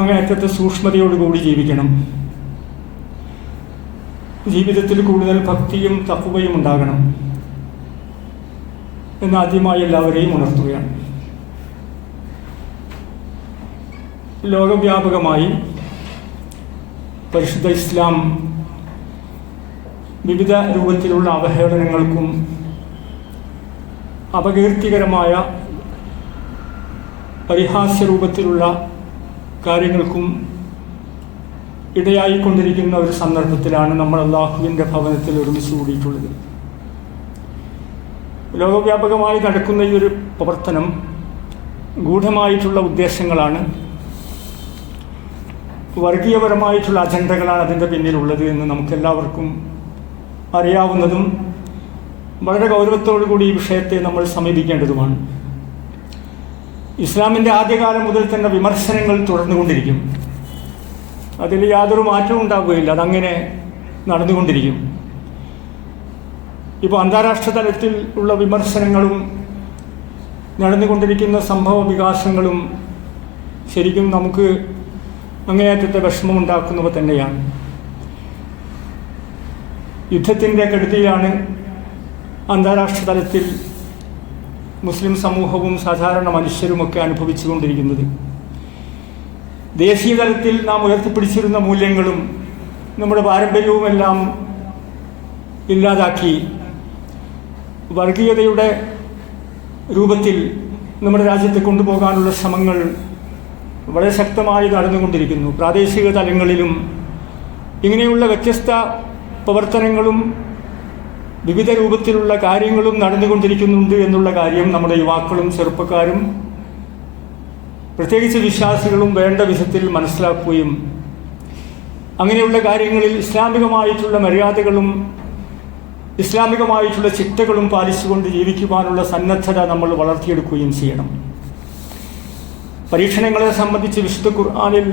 അങ്ങേയറ്റത്തെ സൂക്ഷ്മതയോടുകൂടി ജീവിക്കണം. ജീവിതത്തിൽ കൂടുതൽ ഭക്തിയും തഖ്വയും ഉണ്ടാകണം എന്നാദ്യമായി എല്ലാവരെയും ഉണർത്തുകയാണ്. ലോകവ്യാപകമായി പരിശുദ്ധ ഇസ്ലാം വിവിധ രൂപത്തിലുള്ള അവഹേളനങ്ങൾക്കും അപകീർത്തികരമായ പരിഹാസ്യ രൂപത്തിലുള്ള കാര്യങ്ങൾക്കും ഇടയായിക്കൊണ്ടിരിക്കുന്ന ഒരു സന്ദർഭത്തിലാണ് നമ്മൾ അള്ളാഹുവിൻ്റെ ഭവനത്തിൽ ഒരുമിച്ച് കൂടിയിട്ടുള്ളത്. ലോകവ്യാപകമായി നടക്കുന്ന ഈ ഒരു പ്രവർത്തനം ഗൂഢമായിട്ടുള്ള ഉദ്ദേശങ്ങളാണ്, വർഗീയപരമായിട്ടുള്ള അജണ്ടകളാണ് അതിൻ്റെ പിന്നിലുള്ളത് എന്ന് നമുക്കെല്ലാവർക്കും അറിയാവുന്നതും വളരെ ഗൗരവത്തോടു കൂടി ഈ വിഷയത്തെ നമ്മൾ സമീപിക്കേണ്ടതുമാണ്. ഇസ്ലാമിൻ്റെ ആദ്യകാലം മുതൽ തന്നെ വിമർശനങ്ങൾ തുടർന്നുകൊണ്ടിരിക്കും. അതിൽ യാതൊരു മാറ്റവും ഉണ്ടാവുകയില്ല, അതങ്ങനെ നടന്നുകൊണ്ടിരിക്കും. ഇപ്പോൾ അന്താരാഷ്ട്ര തലത്തിൽ ഉള്ള വിമർശനങ്ങളും നടന്നുകൊണ്ടിരിക്കുന്ന സംഭവ വികാസങ്ങളും ശരിക്കും നമുക്ക് അങ്ങേയറ്റത്തെ വിഷമമുണ്ടാക്കുന്നവ തന്നെയാണ്. യുദ്ധത്തിൻ്റെ കെടുതിയിലാണ് അന്താരാഷ്ട്ര തലത്തിൽ മുസ്ലിം സമൂഹവും സാധാരണ മനുഷ്യരുമൊക്കെ അനുഭവിച്ചുകൊണ്ടിരിക്കുന്നത്. ദേശീയ തലത്തിൽ നാം ഉയർത്തിപ്പിടിച്ചിരുന്ന മൂല്യങ്ങളും നമ്മുടെ പാരമ്പര്യവുമെല്ലാം ഇല്ലാതാക്കി വർഗീയതയുടെ രൂപത്തിൽ നമ്മുടെ രാജ്യത്തെ കൊണ്ടുപോകാനുള്ള ശ്രമങ്ങൾ വളരെ ശക്തമായി നടന്നുകൊണ്ടിരിക്കുന്നു. പ്രാദേശിക തലങ്ങളിലും ഇങ്ങനെയുള്ള വ്യത്യസ്ത പ്രവർത്തനങ്ങളും വിവിധ രൂപത്തിലുള്ള കാര്യങ്ങളും നടന്നുകൊണ്ടിരിക്കുന്നുണ്ട് എന്നുള്ള കാര്യം നമ്മുടെ യുവാക്കളും ചെറുപ്പക്കാരും പ്രത്യേകിച്ച് വിശ്വാസികളും വേണ്ട വിധത്തിൽ മനസ്സിലാക്കുകയും അങ്ങനെയുള്ള കാര്യങ്ങളിൽ ഇസ്ലാമികമായിട്ടുള്ള മര്യാദകളും ഇസ്ലാമികമായിട്ടുള്ള ചിട്ടകളും പാലിച്ചുകൊണ്ട് ജീവിക്കുവാനുള്ള സന്നദ്ധത നമ്മൾ വളർത്തിയെടുക്കുകയും ചെയ്യണം. പരീക്ഷണങ്ങളെ സംബന്ധിച്ച് വിശുദ്ധ ഖുർആനിൽ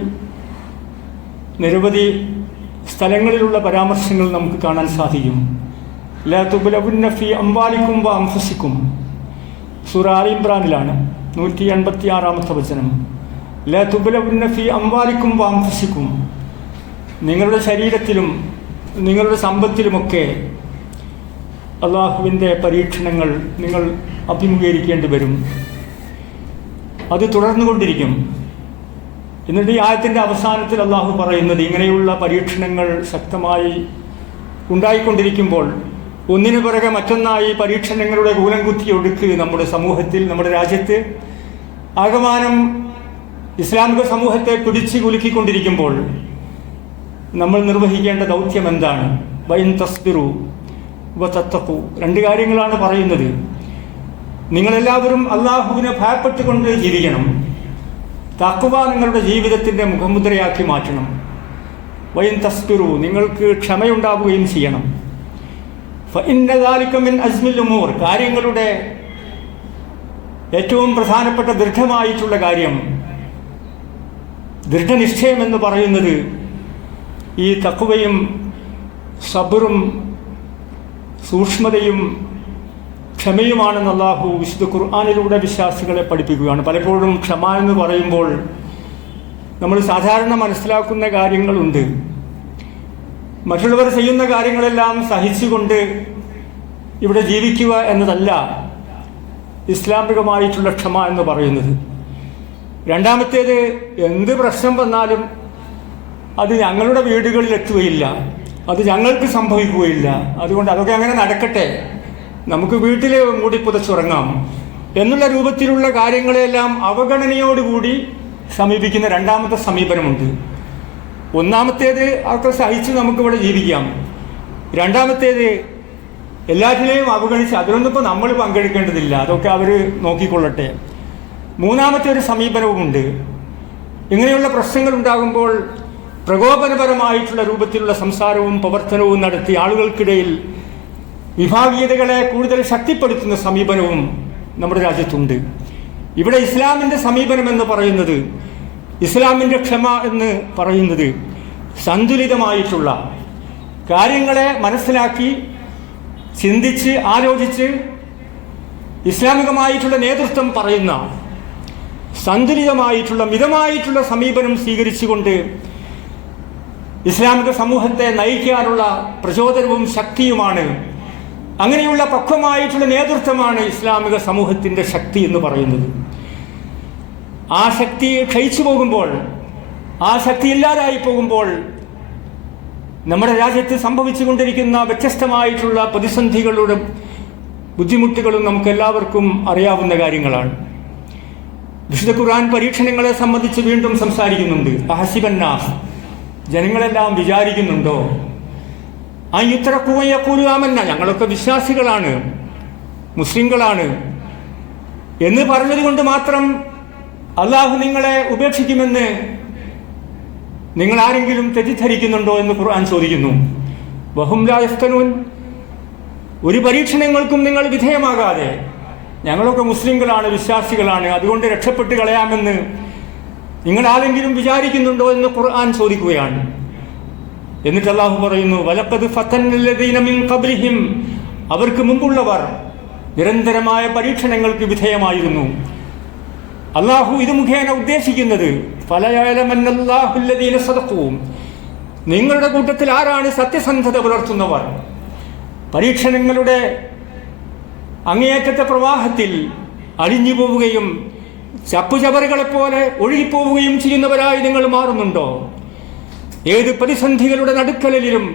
നിരവധി സ്ഥലങ്ങളിലുള്ള പരാമർശങ്ങൾ നമുക്ക് കാണാൻ സാധിക്കും. ലാ തുബ്ലവുന്ന ഫീ അംവാലിക്കും വ അൻഫുസിക്കും, സൂറ ആൽ ഇംറാനിലാണ് 186-ാമത്തെ വചനം. ലാ തുബ്ലവുന്ന ഫീ അംവാലിക്കും വ അൻഫുസിക്കും, നിങ്ങളുടെ ശരീരത്തിലും നിങ്ങളുടെ സമ്പത്തിലുമൊക്കെ അള്ളാഹുവിൻ്റെ പരീക്ഷണങ്ങൾ നിങ്ങൾ അഭിമുഖീകരിക്കേണ്ടി വരും. അത് തുടർന്നുകൊണ്ടിരിക്കും. എന്നിട്ട് ഈ ആയത്തിൻ്റെ അവസാനത്തിൽ അള്ളാഹു പറയുന്നത്, ഇങ്ങനെയുള്ള പരീക്ഷണങ്ങൾ ശക്തമായി ഉണ്ടായിക്കൊണ്ടിരിക്കുമ്പോൾ ഒന്നിനു പിറകെ മറ്റൊന്നായി പരീക്ഷണങ്ങളുടെ കൂലം കുത്തി ഒടുക്ക് നമ്മുടെ സമൂഹത്തിൽ, നമ്മുടെ രാജ്യത്ത് ആകമാനം ഇസ്ലാമിക സമൂഹത്തെ പിടിച്ചു കുലുക്കിക്കൊണ്ടിരിക്കുമ്പോൾ നമ്മൾ നിർവഹിക്കേണ്ട ദൗത്യം എന്താണ്? വൈൻ തസ്ബിറു വ തത്തഖു, രണ്ട് കാര്യങ്ങളാണ് പറയുന്നത്. നിങ്ങളെല്ലാവരും അള്ളാഹുവിനെ ഭയപ്പെട്ടുകൊണ്ട് ജീവിക്കണം. തഖ്വ നിങ്ങളുടെ ജീവിതത്തിൻ്റെ മുഖമുദ്രയാക്കി മാറ്റണം. വൈൻ തസ്ബിറു, നിങ്ങൾക്ക് ക്ഷമയുണ്ടാവുകയും ചെയ്യണം. ഫഇന്ന ദാലിക മിൻ അസ്മിൽ ഉമൂർ, കാര്യങ്ങളുടെ ഏറ്റവും പ്രധാനപ്പെട്ട ദൃഢമായിട്ടുള്ള കാര്യം, ദൃഢനിശ്ചയം എന്ന് പറയുന്നത് ഈ തഖ്വയും സബറും സൂക്ഷ്മതയും ക്ഷമയുമാണെന്ന് അല്ലാഹു വിശുദ്ധ ഖുർആനിലൂടെ വിശ്വാസികളെ പഠിപ്പിക്കുകയാണ്. പലപ്പോഴും ക്ഷമ എന്ന് പറയുമ്പോൾ നമ്മൾ സാധാരണ മനസ്സിലാക്കുന്ന കാര്യങ്ങളുണ്ട്. മറ്റുള്ളവർ ചെയ്യുന്ന കാര്യങ്ങളെല്ലാം സഹിച്ചുകൊണ്ട് ഇവിടെ ജീവിക്കുക എന്നതല്ല ഇസ്ലാമികമായിട്ടുള്ള ക്ഷമ എന്ന് പറയുന്നത്. രണ്ടാമത്തേത്, എന്ത് പ്രശ്നം വന്നാലും അത് ഞങ്ങളുടെ വീടുകളിൽ എത്തുകയില്ല, അത് ഞങ്ങൾക്ക് സംഭവിക്കുകയില്ല, അതുകൊണ്ട് അതൊക്കെ അങ്ങനെ നടക്കട്ടെ, നമുക്ക് വീട്ടിൽ മൂടി പുതച്ചുറങ്ങാം എന്നുള്ള രൂപത്തിലുള്ള കാര്യങ്ങളെല്ലാം അവഗണനയോടുകൂടി സമീപിക്കുന്ന രണ്ടാമത്തെ സമീപനമുണ്ട്. ഒന്നാമത്തേത് അതൊക്കെ സഹിച്ച് നമുക്കിവിടെ ജീവിക്കാം. രണ്ടാമത്തേത് എല്ലാറ്റിനെയും അവഗണിച്ച് അതിലൊന്നും ഇപ്പോൾ നമ്മൾ പങ്കെടുക്കേണ്ടതില്ല, അതൊക്കെ അവർ നോക്കിക്കൊള്ളട്ടെ. മൂന്നാമത്തെ ഒരു സമീപനവുമുണ്ട്. ഇങ്ങനെയുള്ള പ്രശ്നങ്ങൾ ഉണ്ടാകുമ്പോൾ പ്രകോപനപരമായിട്ടുള്ള രൂപത്തിലുള്ള സംസാരവും പ്രവർത്തനവും നടത്തി ആളുകൾക്കിടയിൽ വിഭാഗീയതകളെ കൂടുതൽ ശക്തിപ്പെടുത്തുന്ന സമീപനവും നമ്മുടെ രാജ്യത്തുണ്ട്. ഇവിടെ ഇസ്ലാമിൻ്റെ സമീപനം എന്ന് പറയുന്നത്, ഇസ്ലാമിൻ്റെ ക്ഷമ എന്ന് പറയുന്നത് സന്തുലിതമായിട്ടുള്ള കാര്യങ്ങളെ മനസ്സിലാക്കി ചിന്തിച്ച് ആലോചിച്ച് ഇസ്ലാമികമായിട്ടുള്ള നേതൃത്വം പറയുന്ന, സന്തുലിതമായിട്ടുള്ള മിതമായിട്ടുള്ള സമീപനം സ്വീകരിച്ചുകൊണ്ട് ഇസ്ലാമിക സമൂഹത്തെ നയിക്കാനുള്ള പ്രചോദനവും ശക്തിയുമാണ്. അങ്ങനെയുള്ള പക്വമായിട്ടുള്ള നേതൃത്വമാണ് ഇസ്ലാമിക സമൂഹത്തിൻ്റെ ശക്തി എന്ന് പറയുന്നത്. ആ ശക്തി ക്ഷയിച്ചു പോകുമ്പോൾ, ആ ശക്തി ഇല്ലാതായി പോകുമ്പോൾ നമ്മുടെ രാജ്യത്ത് സംഭവിച്ചുകൊണ്ടിരിക്കുന്ന വ്യത്യസ്തമായിട്ടുള്ള പ്രതിസന്ധികളുടെ ബുദ്ധിമുട്ടുകളും നമുക്ക് എല്ലാവർക്കും അറിയാവുന്ന കാര്യങ്ങളാണ്. വിശുദ്ധ ഖുർആൻ പരീക്ഷണങ്ങളെ സംബന്ധിച്ച് വീണ്ടും സംസാരിക്കുന്നുണ്ട്. അഹസിബന്നാസ്, ജനങ്ങളെല്ലാം വിചാരിക്കുന്നുണ്ടോ, അയ്യുത്തറക്കുവയ്യക്കൂലുവാമന്ന, ഞങ്ങളൊക്കെ വിശ്വാസികളാണ്, മുസ്ലിങ്ങളാണ് എന്ന് പറഞ്ഞതുകൊണ്ട് മാത്രം അള്ളാഹു നിങ്ങളെ ഉപേക്ഷിക്കുമെന്ന് നിങ്ങൾ ആരെങ്കിലും തെറ്റിദ്ധരിക്കുന്നുണ്ടോ എന്ന് ഖുർആൻ ചോദിക്കുന്നു. വഹും ലാ യഫ്തനൂൻ, ഒരു പരീക്ഷണങ്ങൾക്കും നിങ്ങൾ വിധേയമാകാതെ ഞങ്ങളൊക്കെ മുസ്ലിങ്ങളാണ്, വിശ്വാസികളാണ്, അതുകൊണ്ട് രക്ഷപ്പെട്ട് കളയാമെന്ന് നിങ്ങൾ ആരെങ്കിലും വിചാരിക്കുന്നുണ്ടോ എന്ന് ഖുർആൻ ചോദിക്കുകയാണ്. എന്നിട്ട് അല്ലാഹു പറയുന്നു, വലഖദ് ഫതന്നല്ലദീന മിൻ ഖബ്ലിഹിം, അവർക്ക് മുമ്പുള്ളവർ നിരന്തരമായ പരീക്ഷണങ്ങൾക്ക് വിധേയമായിരുന്നു. അല്ലാഹു ഇത് മുഖേന ഉദ്ദേശിക്കുന്നത് ഫലയഅലമന്നല്ലാഹുല്ലദീന സദഖൂ, നിങ്ങളുടെ കൂട്ടത്തിൽ ആരാണ് സത്യസന്ധത പുലർത്തുന്നവർ. പരീക്ഷണങ്ങളുടെ അങ്ങേയറ്റത്തെ പ്രവാഹത്തിൽ അലിഞ്ഞു പോവുകയും ചപ്പുചവറുകളെപ്പോലെ ഒഴുകിപ്പോവുകയും ചെയ്യുന്നവരായി നിങ്ങൾ മാറുന്നുണ്ടോ? ഏത് പ്രതിസന്ധികളുടെ നടുക്കലിലും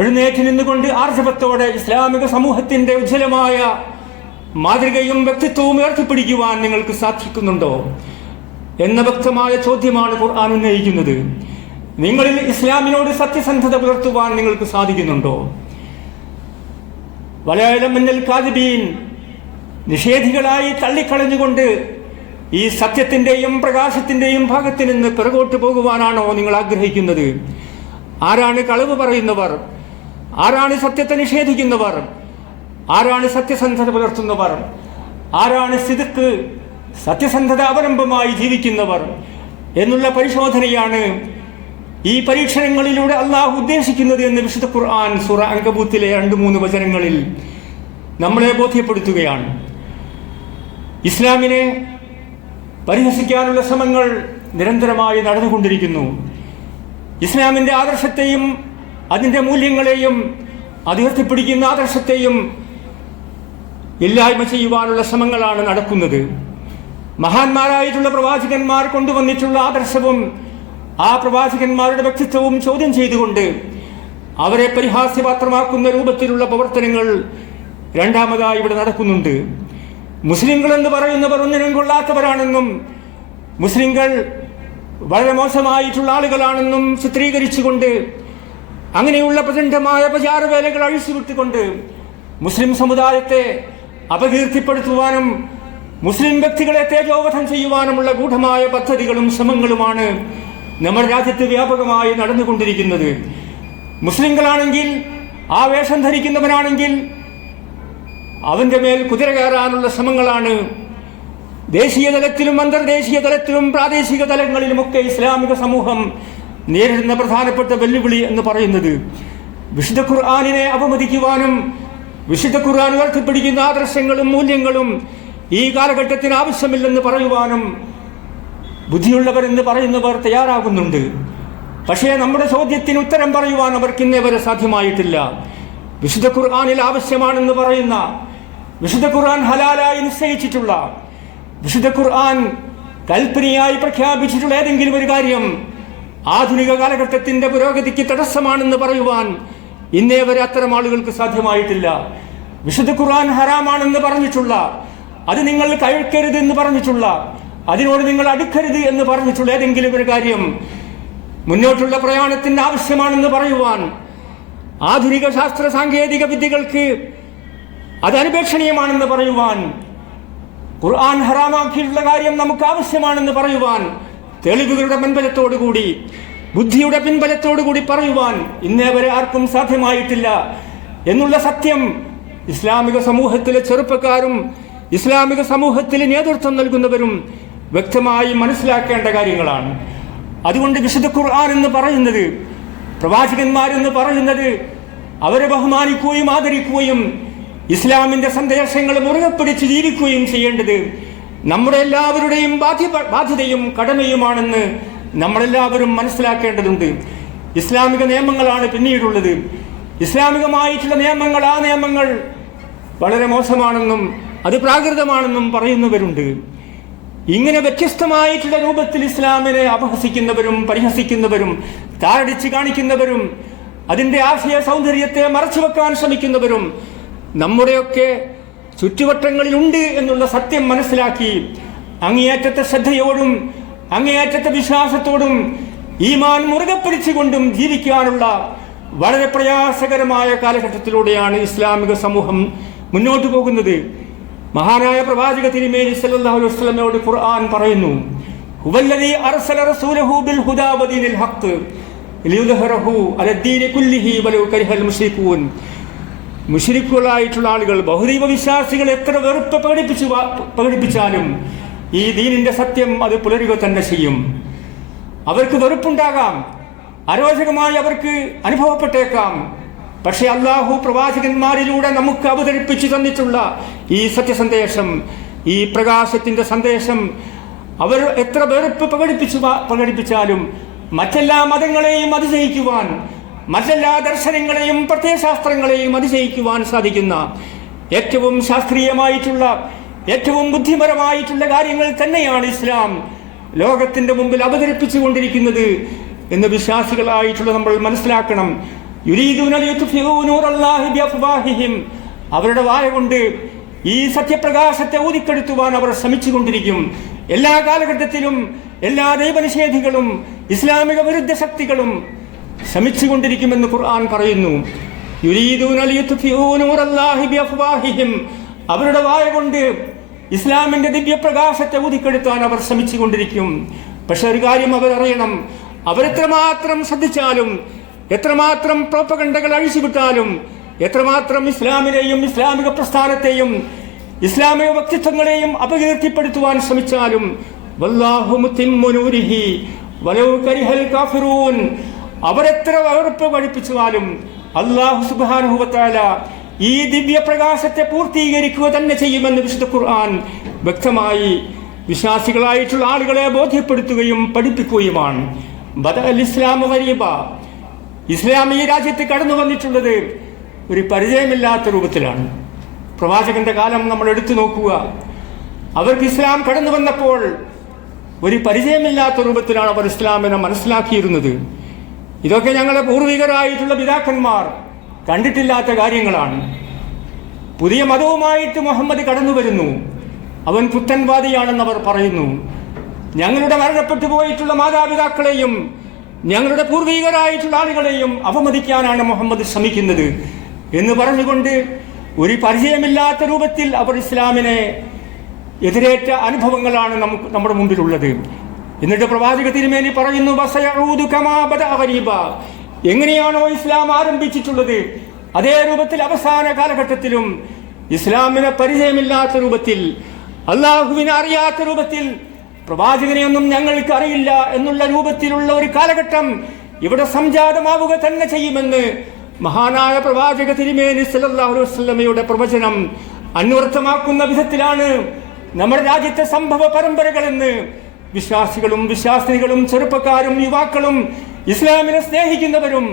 എഴുന്നേറ്റ് നിന്നുകൊണ്ട് ആർജവത്തോടെ ഇസ്ലാമിക സമൂഹത്തിൻ്റെ ഉജ്ജ്വലമായ മാതൃകയും വ്യക്തിത്വവും ഉയർത്തിപ്പിടിക്കുവാൻ നിങ്ങൾക്ക് സാധിക്കുന്നുണ്ടോ എന്ന വ്യക്തമായ ചോദ്യമാണ് ഖുർആൻ ഉന്നയിക്കുന്നത്. നിങ്ങളിൽ ഇസ്ലാമിനോട് സത്യസന്ധത പുലർത്തുവാൻ നിങ്ങൾക്ക് സാധിക്കുന്നുണ്ടോ? വലയഅലമന്നൽ കാദിബീൻ, നിഷേധികളായി തള്ളിക്കളഞ്ഞുകൊണ്ട് ഈ സത്യത്തിൻ്റെയും പ്രകാശത്തിൻ്റെയും ഭാഗത്ത് നിന്ന് പിറകോട്ട് പോകുവാനാണോ നിങ്ങൾ ആഗ്രഹിക്കുന്നത്? ആരാണ് കളവ് പറയുന്നവർ? ആരാണ് സത്യത്തെ നിഷേധിക്കുന്നവർ? ആരാണ് സത്യസന്ധത പുലർത്തുന്നവർ? ആരാണ് സിദ്ഖ്, സത്യസന്ധത അവലംബമായി ജീവിക്കുന്നവർ എന്നുള്ള പരിശോധനയാണ് ഈ പരീക്ഷണങ്ങളിലൂടെ അള്ളാഹു ഉദ്ദേശിക്കുന്നത് എന്ന് വിശുദ്ധ ഖുർആൻ സൂറ അൻകബൂത്തിലെ 2-3 വചനങ്ങളിൽ നമ്മളെ ബോധ്യപ്പെടുത്തുകയാണ്. ഇസ്ലാമിനെ പരിഹസിക്കാനുള്ള ശ്രമങ്ങൾ നിരന്തരമായി നടന്നുകൊണ്ടിരിക്കുന്നു. ഇസ്ലാമിൻ്റെ ആദർശത്തെയും അതിൻ്റെ മൂല്യങ്ങളെയും അത് ഉയർത്തിപ്പിടിക്കുന്ന ആദർശത്തെയും ഇല്ലായ്മ ചെയ്യുവാനുള്ള ശ്രമങ്ങളാണ് നടക്കുന്നത്. മഹാന്മാരായിട്ടുള്ള പ്രവാചകന്മാർ കൊണ്ടുവന്നിട്ടുള്ള ആദർശവും ആ പ്രവാചകന്മാരുടെ വ്യക്തിത്വവും ചോദ്യം ചെയ്തുകൊണ്ട് അവരെ പരിഹാസ്യപാത്രമാക്കുന്ന രൂപത്തിലുള്ള പ്രവർത്തനങ്ങൾ രണ്ടാമതായി ഇവിടെ നടക്കുന്നുണ്ട്. മുസ്ലിങ്ങൾ എന്ന് പറയുന്നവർ ഒന്നിനും കൊള്ളാത്തവരാണെന്നും മുസ്ലിങ്ങൾ വളരെ മോശമായിട്ടുള്ള ആളുകളാണെന്നും ചിത്രീകരിച്ചുകൊണ്ട് അങ്ങനെയുള്ള പ്രചണ്ഡമായ പ്രചാരവേലകൾ അഴിച്ചുവിട്ടുകൊണ്ട് മുസ്ലിം സമുദായത്തെ അപകീർത്തിപ്പെടുത്തുവാനും മുസ്ലിം വ്യക്തികളെ തേജോവധം ചെയ്യുവാനുമുള്ള ഗൂഢമായ പദ്ധതികളും ശ്രമങ്ങളുമാണ് നമ്മുടെ രാജ്യത്ത് വ്യാപകമായി നടന്നുകൊണ്ടിരിക്കുന്നത്. മുസ്ലിങ്ങളാണെങ്കിൽ, ആ വേഷം ധരിക്കുന്നവനാണെങ്കിൽ അവൻ്റെ മേൽ കുതിര കയറാനുള്ള ശ്രമങ്ങളാണ് ദേശീയ തലത്തിലും അന്തർദേശീയ തലത്തിലും പ്രാദേശിക തലങ്ങളിലുമൊക്കെ ഇസ്ലാമിക സമൂഹം നേരിടുന്ന പ്രധാനപ്പെട്ട വെല്ലുവിളി എന്ന് പറയുന്നത്. വിശുദ്ധ ഖുർആനിനെ അപമതിക്കുവാനും വിശുദ്ധ ഖുർആൻ ഉയർത്തിപ്പിടിക്കുന്ന ആദർശങ്ങളും മൂല്യങ്ങളും ഈ കാലഘട്ടത്തിന് ആവശ്യമില്ലെന്ന് പറയുവാനും ബുദ്ധിയുള്ളവരെന്ന് പറയുന്നവർ തയ്യാറാകുന്നുണ്ട്. പക്ഷേ നമ്മുടെ ചോദ്യത്തിന് ഉത്തരം പറയുവാൻ അവർക്ക് ഇന്നേ വരെ സാധ്യമായിട്ടില്ല. വിശുദ്ധ ഖുർആനിൽ ആവശ്യമാണെന്ന് പറയുന്ന, വിശുദ്ധ ഖുർആൻ ഹലാലായി നിശ്ചയിച്ചിട്ടുള്ള, വിശുദ്ധ ഖുർആൻ കൽപ്പനയായി പ്രഖ്യാപിച്ചിട്ടുള്ള ഏതെങ്കിലും ഒരു കാര്യം ആധുനിക കാലഘട്ടത്തിൻ്റെ പുരോഗതിക്ക് തടസ്സമാണെന്ന് പറയുവാൻ ഇന്നേ വരെ അത്തരം ആളുകൾക്ക് സാധ്യമായിട്ടില്ല. വിശുദ്ധ ഖുർആൻ ഹറാമാണെന്ന് പറഞ്ഞിട്ടുള്ള, അത് നിങ്ങൾ കഴിക്കരുത് എന്ന് പറഞ്ഞിട്ടുള്ള, അതിനോട് നിങ്ങൾ അടുക്കരുത് എന്ന് പറഞ്ഞിട്ടുള്ള ഏതെങ്കിലും ഒരു കാര്യം മുന്നോട്ടുള്ള പ്രയാണത്തിൻ്റെ ആവശ്യമാണെന്ന് പറയുവാൻ, ആധുനിക ശാസ്ത്ര സാങ്കേതിക വിദ്യകൾക്ക് അത് അനുപേക്ഷണീയമാണെന്ന് പറയുവാൻ, ഖുർആൻ ഹറാമാക്കിയിട്ടുള്ള കാര്യം നമുക്ക് ആവശ്യമാണെന്ന് പറയുവാൻ, തെളിവുകളുടെ പിൻബലത്തോടുകൂടി, ബുദ്ധിയുടെ പിൻബലത്തോടുകൂടി പറയുവാൻ ഇന്നേ വരെ ആർക്കും സാധ്യമായിട്ടില്ല എന്നുള്ള സത്യം ഇസ്ലാമിക സമൂഹത്തിലെ ചെറുപ്പക്കാരും ഇസ്ലാമിക സമൂഹത്തിൽ നേതൃത്വം നൽകുന്നവരും വ്യക്തമായി മനസ്സിലാക്കേണ്ട കാര്യങ്ങളാണ്. അതുകൊണ്ട് വിശുദ്ധ ഖുർആൻ എന്ന് പറയുന്നത്, പ്രവാചകന്മാരെന്ന് പറയുന്നത് അവരെ ബഹുമാനിക്കുകയും ആദരിക്കുകയും ഇസ്ലാമിൻ്റെ സന്ദേശങ്ങൾ മുറുകെ പിടിച്ച് ജീവിക്കുകയും ചെയ്യേണ്ടത് നമ്മുടെ എല്ലാവരുടെയും ബാധ്യതയും കടമയുമാണെന്ന് നമ്മളെല്ലാവരും മനസ്സിലാക്കേണ്ടതുണ്ട്. ഇസ്ലാമിക നിയമങ്ങളാണ് പിന്നീടുള്ളത്. ഇസ്ലാമികമായിട്ടുള്ള നിയമങ്ങൾ, ആ നിയമങ്ങൾ വളരെ മോശമാണെന്നും അത് പ്രാകൃതമാണെന്നും പറയുന്നവരുണ്ട്. ഇങ്ങനെ വ്യത്യസ്തമായിട്ടുള്ള രൂപത്തിൽ ഇസ്ലാമിനെ അപഹസിക്കുന്നവരും പരിഹസിക്കുന്നവരും താഴടിച്ച് കാണിക്കുന്നവരും അതിൻ്റെ ആശയ സൗന്ദര്യത്തെ മറച്ചു വെക്കാൻ ശ്രമിക്കുന്നവരും നമ്മുടെയൊക്കെ ചുറ്റുവട്ടങ്ങളിലുണ്ട് എന്നുള്ള സത്യം മനസ്സിലാക്കി അങ്ങേയറ്റത്തെ ശ്രദ്ധയോടും അങ്ങേയറ്റത്തെ വിശ്വാസത്തോടും ഈമാൻ മുറുകെ പിടിച്ചുകൊണ്ടും ജീവിക്കാനുള്ള വളരെ പ്രയാസകരമായ കാലഘട്ടത്തിലൂടെയാണ് ഇസ്ലാമിക സമൂഹം മുന്നോട്ട് പോകുന്നത്. മഹാനായ പ്രവാചക തിരുമേനി സല്ലല്ലാഹു അലൈഹി വസല്ലമയോട് ഖുർആൻ പറയുന്നു, ഹുവല്ലദീ അർസല റസൂലഹു ബിൽ ഹുദാ വദീനിൽ ഹഖ് ലിയുദ്ഹിറഹു അലദ്ദീനി കുല്ലിഹി വലൗ കരിഹൽ മുശ്രികൂൻ. മുശ്രിക്കുകളായിട്ടുള്ള ആളുകൾ, ബഹുദൈവ വിശ്വാസികൾ എത്ര വെറുപ്പ് പ്രകടിപ്പിച്ചാലും ഈ ദീനിന്റെ സത്യം അത് പുലരുക തന്നെ ചെയ്യും. അവർക്ക് വെറുപ്പുണ്ടാകാം, അരോചകമായി അവർക്ക് അനുഭവപ്പെട്ടേക്കാം. പക്ഷെ അള്ളാഹു പ്രവാചകന്മാരിലൂടെ നമുക്ക് അവതരിപ്പിച്ചു തന്നിട്ടുള്ള ഈ സത്യസന്ദേശം, ഈ പ്രകാശത്തിന്റെ സന്ദേശം, അവർ എത്ര വെറുപ്പ് പ്രകടിപ്പിച്ചാലും മറ്റെല്ലാ മതങ്ങളെയും അതിജയിക്കുവാൻ, മറ്റെല്ലാ ദർശനങ്ങളെയും പ്രത്യയശാസ്ത്രങ്ങളെയും അതിജയിക്കുവാൻ സാധിക്കുന്ന ഏറ്റവും ശാസ്ത്രീയമായിട്ടുള്ള ഏറ്റവും ബുദ്ധിപരമായിട്ടുള്ള കാര്യങ്ങൾ തന്നെയാണ് ഇസ്ലാം ലോകത്തിന്റെ മുമ്പിൽ അവതരിപ്പിച്ചു കൊണ്ടിരിക്കുന്നത് എന്ന് വിശ്വാസികളായിട്ടുള്ള നമ്മൾ മനസ്സിലാക്കണം. അവരുടെ വായ കൊണ്ട് ഈ സത്യപ്രകാശത്തെ ഊതിക്കെടുത്തുവാൻ അവർ ശ്രമിച്ചുകൊണ്ടിരിക്കും. എല്ലാ കാലഘട്ടത്തിലും എല്ലാ ദൈവനിഷേധികളും ഇസ്ലാമിക വിരുദ്ധ ശക്തികളും ശ്രമിച്ചുകൊണ്ടിരിക്കുമെന്ന് ഖുർആൻ പറയുന്നു. അവരുടെ വായ കൊണ്ട് ഇസ്ലാമിന്റെ ദിവ്യപ്രകാശത്തെ ഊതിക്കെടുത്താൻ അവർ ശ്രമിച്ചുകൊണ്ടിരിക്കും. പക്ഷെ ഒരു കാര്യം അവരറിയണം, അവരെത്രമാത്രം ശ്രദ്ധിച്ചാലും, എത്രമാത്രം പ്രോപ്പഗണ്ടകൾ അഴിച്ചുവിട്ടാലും, എത്രമാത്രം ഇസ്ലാമിനെയും ഇസ്ലാമിക പ്രസ്ഥാനത്തെയും ഇസ്ലാമിക വ്യക്തിത്വങ്ങളെയും അപകീർത്തിപ്പെടുത്തുവാൻ ശ്രമിച്ചാലും വല്ലാഹു മുത്തിമ്മു നൂരിഹി വലൗ കരിഹൽ കാഫിറൂൻ, അവരെത്ര വെറുപ്പ് പഠിപ്പിച്ചാലും അല്ലാഹു സുബ്ഹാനഹു വ തആല ഈ ദിവ്യപ്രകാശത്തെ പൂർത്തീകരിക്കുക തന്നെ ചെയ്യുമെന്ന് വിശുദ്ധ ഖുർആൻ വ്യക്തമായി വിശ്വാസികളായിട്ടുള്ള ആളുകളെ ബോധ്യപ്പെടുത്തുകയും പഠിപ്പിക്കുകയുമാണ്. ബദഅൽ ഇസ്ലാമു ഗരീബ, ഇസ്ലാം ഈ രാജ്യത്ത് കടന്നു വന്നിട്ടുള്ളത് ഒരു പരിചയമില്ലാത്ത രൂപത്തിലാണ്. പ്രവാചകന്റെ കാലം നമ്മൾ എടുത്തു നോക്കുക, അവർക്ക് ഇസ്ലാം കടന്നു വന്നപ്പോൾ ഒരു പരിചയമില്ലാത്ത രൂപത്തിലാണ് അവർ ഇസ്ലാമിനെ മനസ്സിലാക്കിയിരുന്നത്. ഇതൊക്കെ ഞങ്ങളുടെ പൂർവികരായിട്ടുള്ള പിതാക്കന്മാർ കണ്ടിട്ടില്ലാത്ത കാര്യങ്ങളാണ്. പുതിയ മതവുമായിട്ട് മുഹമ്മദ് കടന്നു വരുന്നു, അവൻ പുത്തൻവാദിയാണെന്നവർ പറയുന്നു. ഞങ്ങളുടെ മരണപ്പെട്ടു പോയിട്ടുള്ള മാതാപിതാക്കളെയും ഞങ്ങളുടെ പൂർവികരായിട്ടുള്ള ആളുകളെയും അവമതിക്കാനാണ് മുഹമ്മദ് ശ്രമിക്കുന്നത് എന്ന് പറഞ്ഞുകൊണ്ട് ഒരു പരിചയമില്ലാത്ത രൂപത്തിൽ അവർ ഇസ്ലാമിനെ എതിരേറ്റ അനുഭവങ്ങളാണ് നമ്മുടെ മുമ്പിലുള്ളത്. എന്നിട്ട് പ്രവാചക തിരുമേനി പറയുന്നു, എങ്ങനെയാണോ ഇസ്ലാം ആരംഭിച്ചിട്ടുള്ളത് അതേ രൂപത്തിൽ അവസാന കാലഘട്ടത്തിലും ഇസ്ലാമിനെ പരിചയമില്ലാത്ത രൂപത്തിൽ, അള്ളാഹുവിനെ അറിയാത്ത രൂപത്തിൽ, പ്രവാചകനെയൊന്നും ഞങ്ങൾക്ക് അറിയില്ല എന്നുള്ള രൂപത്തിലുള്ള ഒരു കാലഘട്ടം ഇവിടെ സംജാതമാവുക തന്നെ ചെയ്യുമെന്ന് മഹാനായ പ്രവാചക തിരുമേനി സല്ലല്ലാഹു അലൈഹി വസല്ലമയുടെ പ്രവചനം അന്വർത്ഥമാക്കുന്ന വിധത്തിലാണ് നമ്മുടെ രാജ്യത്തെ സംഭവ പരമ്പരകളെന്ന് വിശ്വാസികളും വിശ്വാസിനികളും ചെറുപ്പക്കാരും യുവാക്കളും ഇസ്ലാമിനെ സ്നേഹിക്കുന്നവരും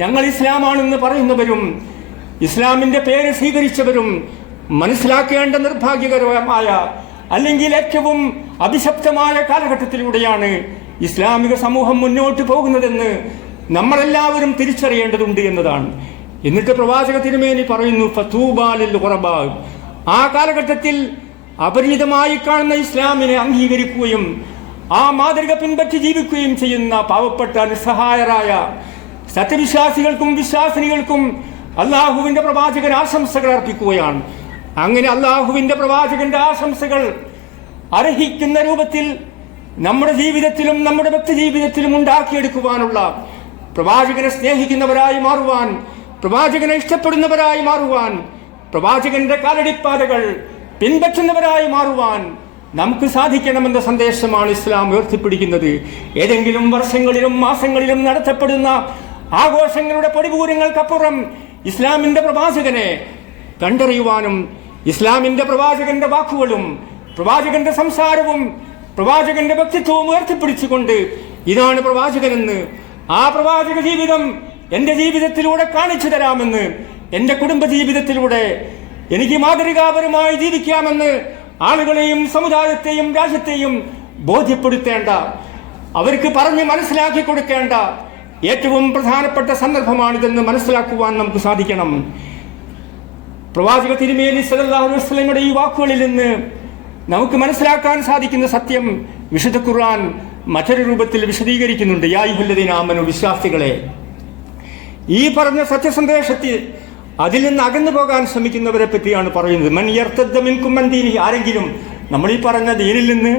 ഞങ്ങൾ ഇസ്ലാമാണെന്ന് പറയുന്നവരും ഇസ്ലാമിന്റെ പേര് സ്വീകരിച്ചവരും മനസ്സിലാക്കേണ്ട നിർഭാഗ്യകരമായ അല്ലെങ്കിൽ ഏറ്റവും അഭിശപ്തമായ കാലഘട്ടത്തിലൂടെയാണ് ഇസ്ലാമിക സമൂഹം മുന്നോട്ട് പോകുന്നതെന്ന് നമ്മളെല്ലാവരും തിരിച്ചറിയേണ്ടതുണ്ട് എന്നതാണ്. എന്നിട്ട് പ്രവാചക തിരുമേനി പറയുന്നു, ഫതൂബാലിൽ ഖുറബാ, ആ കാലഘട്ടത്തിൽ അപരിചിതമായി കാണുന്ന ഇസ്ലാമിനെ അംഗീകരിക്കുകയും ആ മാതൃക പിൻപറ്റി ജീവിക്കുകയും ചെയ്യുന്ന പാവപ്പെട്ട നിസ്സഹായരായ സത്യവിശ്വാസികൾക്കും വിശ്വാസിനികൾക്കും അള്ളാഹുവിന്റെ പ്രവാചകൻ ആശംസകൾ അർപ്പിക്കുകയാണ്. അങ്ങനെ അള്ളാഹുവിന്റെ പ്രവാചകന്റെ ആശംസകൾ അർഹിക്കുന്ന രൂപത്തിൽ നമ്മുടെ ജീവിതത്തിലും നമ്മുടെ വ്യക്തി ജീവിതത്തിലും ഉണ്ടാക്കിയെടുക്കുവാനുള്ള, പ്രവാചകനെ സ്നേഹിക്കുന്നവരായി മാറുവാൻ, പ്രവാചകനെ ഇഷ്ടപ്പെടുന്നവരായി മാറുവാൻ, പ്രവാചകന്റെ കാലടിപ്പാതകൾ പിൻപറ്റുന്നവരായി മാറുവാൻ നമുക്ക് സാധിക്കണമെന്ന സന്ദേശമാണ് ഇസ്ലാം ഉയർത്തിപ്പിടിക്കുന്നത്. ഏതെങ്കിലും വർഷങ്ങളിലും മാസങ്ങളിലും നടത്തപ്പെടുന്ന ആഘോഷങ്ങളുടെ പൊടിപൂരങ്ങൾക്കപ്പുറം ഇസ്ലാമിന്റെ പ്രവാചകനെ കണ്ടറിയുവാനും ഇസ്ലാമിന്റെ പ്രവാചകന്റെ വാക്കുകളും പ്രവാചകന്റെ സംസാരവും പ്രവാചകന്റെ വ്യക്തിത്വവും ഉയർത്തിപ്പിടിച്ചുകൊണ്ട് ഇതാണ് പ്രവാചകനെന്ന്, ആ പ്രവാചക ജീവിതം എൻ്റെ ജീവിതത്തിലൂടെ കാണിച്ചു തരാമെന്ന്, എൻ്റെ കുടുംബ ജീവിതത്തിലൂടെ എനിക്ക് മാതൃകാപരമായി ജീവിക്കാമെന്ന് ആളുകളെയും സമുദായത്തെയും രാജ്യത്തെയും ബോധ്യപ്പെടുത്തേണ്ട, അവർക്ക് പറഞ്ഞ് മനസ്സിലാക്കി കൊടുക്കേണ്ട ഏറ്റവും പ്രധാനപ്പെട്ട സന്ദർഭമാണിതെന്ന് മനസ്സിലാക്കുവാൻ നമുക്ക് സാധിക്കണം. പ്രവാചക തിരുമേനി സല്ലല്ലാഹു അലൈഹി വസല്ലമയുടെ ഈ വാക്കുകളിൽ നിന്ന് നമുക്ക് മനസ്സിലാക്കാൻ സാധിക്കുന്ന സത്യം വിശുദ്ധ ഖുർആൻ മറ്റൊരു രൂപത്തിൽ വിശദീകരിക്കുന്നുണ്ട്. യാ അയ്യുഹല്ലദീന ആമനു, വിശ്വാസികളെ, ഈ പറഞ്ഞ സത്യസന്ദേശത്തിൽ അതിൽ നിന്ന് അകന്നു പോകാൻ ശ്രമിക്കുന്നവരെ പറ്റിയാണ് പറയുന്നത്. മൻ യർതദ്ദ മിൻകും അൻ ദീനിഹി, ആരെങ്കിലും നമ്മൾ ഈ പറഞ്ഞ ദീനിൽ നിന്ന്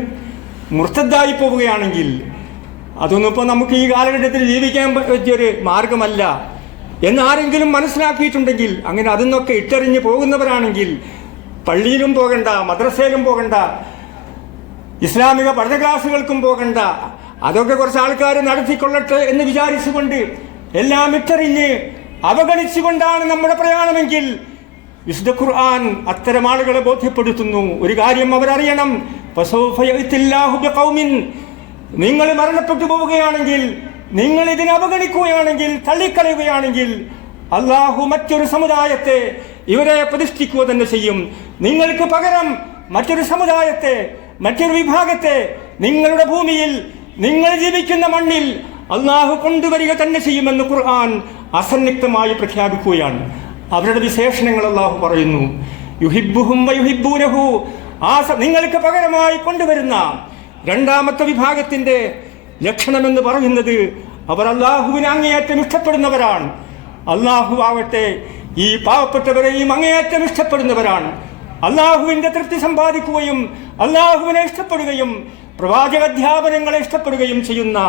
മുർത്തദ്ദായി പോവുകയാണെങ്കിൽ, അതൊന്നും ഇപ്പോൾ നമുക്ക് ഈ കാലഘട്ടത്തിൽ ജീവിക്കാൻ പറ്റിയൊരു മാർഗമല്ല എന്നാരെങ്കിലും മനസ്സിലാക്കിയിട്ടുണ്ടെങ്കിൽ, അങ്ങനെ അതിന്നൊക്കെ ഇട്ടെറിഞ്ഞ് പോകുന്നവരാണെങ്കിൽ പള്ളിയിലും പോകണ്ട, മദ്രസയിലും പോകണ്ട, ഇസ്ലാമിക പഠന ക്ലാസുകൾക്കും പോകണ്ട, അതൊക്കെ കുറച്ച് ആൾക്കാർ നടത്തിക്കൊള്ളട്ടെ എന്ന് വിചാരിച്ചുകൊണ്ട് എല്ലാം ഇട്ടെറിഞ്ഞ് അവഗണിച്ചുകൊണ്ടാണ് നമ്മുടെ പ്രയാണമെങ്കിൽ വിശുദ്ധ ഖുർആൻ അത്തരം ആളുകളെ ബോധ്യപ്പെടുത്തുന്നു. ഒരു കാര്യം അവരറിയണം, നിങ്ങൾ മരണപ്പെട്ടു പോവുകയാണെങ്കിൽ, നിങ്ങൾ ഇതിനെ അവഗണിക്കുകയാണെങ്കിൽ, തള്ളിക്കളയുകയാണെങ്കിൽ, അള്ളാഹു മറ്റൊരു സമുദായത്തെ ഇവരെ പ്രതിഷ്ഠിക്കുക തന്നെ ചെയ്യും. നിങ്ങൾക്ക് പകരം മറ്റൊരു സമുദായത്തെ, മറ്റൊരു വിഭാഗത്തെ നിങ്ങളുടെ ഭൂമിയിൽ, നിങ്ങൾ ജീവിക്കുന്ന മണ്ണിൽ അള്ളാഹു കൊണ്ടുവരിക തന്നെ ചെയ്യുമെന്ന് ഖുർആൻ അസന്നിഗ്ധമായി പ്രഖ്യാപിക്കുകയാണ്. അവരുടെ വിശേഷണങ്ങൾ അള്ളാഹു പറയുന്നു. യുഹിബ്ബുഹും വയുഹിബ്ബൂനഹു, നിങ്ങൾക്ക് പകരമായി കൊണ്ടുവരുന്ന രണ്ടാമത്തെ വിഭാഗത്തിന്റെ ലക്ഷണമെന്ന് പറയുന്നത് അവർ അള്ളാഹുവിനെ അങ്ങേയറ്റം ഇഷ്ടപ്പെടുന്നവരാണ്. അള്ളാഹു ആവട്ടെ ഈ പാവപ്പെട്ടവരെയും അങ്ങേയറ്റം ഇഷ്ടപ്പെടുന്നവരാണ്. അള്ളാഹുവിന്റെ തൃപ്തി സമ്പാദിക്കുകയും അള്ളാഹുവിനെ ഇഷ്ടപ്പെടുകയും പ്രവാചകാധ്യാപനങ്ങളെ ഇഷ്ടപ്പെടുകയും ചെയ്യുന്ന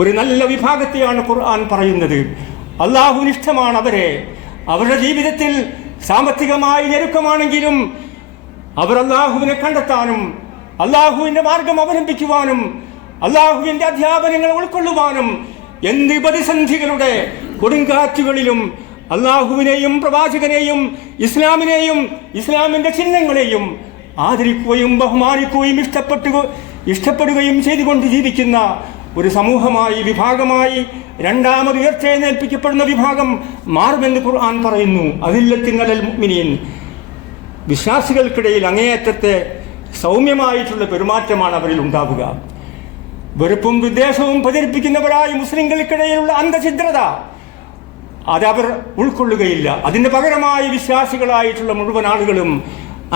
ഒരു നല്ല വിഭാഗത്തെയാണ് ഖുർആൻ പറയുന്നത്. അള്ളാഹുവിന് ഇഷ്ടമാണ് അവരെ. അവരുടെ ജീവിതത്തിൽ സാമ്പത്തികമായി ഞെരുക്കമാണെങ്കിലും അവർ അള്ളാഹുവിനെ കണ്ടെത്താനും അള്ളാഹുവിന്റെ മാർഗം അവലംബിക്കുവാനും അള്ളാഹുവിന്റെ അധ്യാപനങ്ങൾ ഉൾക്കൊള്ളുവാനും എന്ത് പ്രതിസന്ധികളുടെ കൊടുങ്കാറ്റുകളിലും അള്ളാഹുവിനെയും പ്രവാചകനെയും ഇസ്ലാമിനെയും ഇസ്ലാമിന്റെ ചിഹ്നങ്ങളെയും ആദരിക്കുകയും ബഹുമാനിക്കുകയും ഇഷ്ടപ്പെടുകയും ചെയ്തുകൊണ്ട് ജീവിക്കുന്ന ഒരു സമൂഹമായി, വിഭാഗമായി രണ്ടാമത് ഉയർത്തെഴുന്നേൽപ്പിക്കപ്പെടുന്ന വിഭാഗം മാറുമെന്ന് ഖുർആൻ പറയുന്നു. അതില്ലത്തിന്നലൽ മുഅ്മിനീൻ, വിശ്വാസികൾക്കിടയിൽ അങ്ങേയറ്റത്തെ സൗമ്യമായിട്ടുള്ള പെരുമാറ്റമാണ് അവരിൽ ഉണ്ടാവുക. വെറുപ്പും വിദ്വേഷവും പ്രചരിപ്പിക്കുന്നവരായ മുസ്ലിങ്ങൾക്കിടയിലുള്ള അന്തഛിദ്രത അതവർ ഉൾക്കൊള്ളുകയില്ല. അതിന് പകരമായി വിശ്വാസികളായിട്ടുള്ള മുഴുവൻ ആളുകളും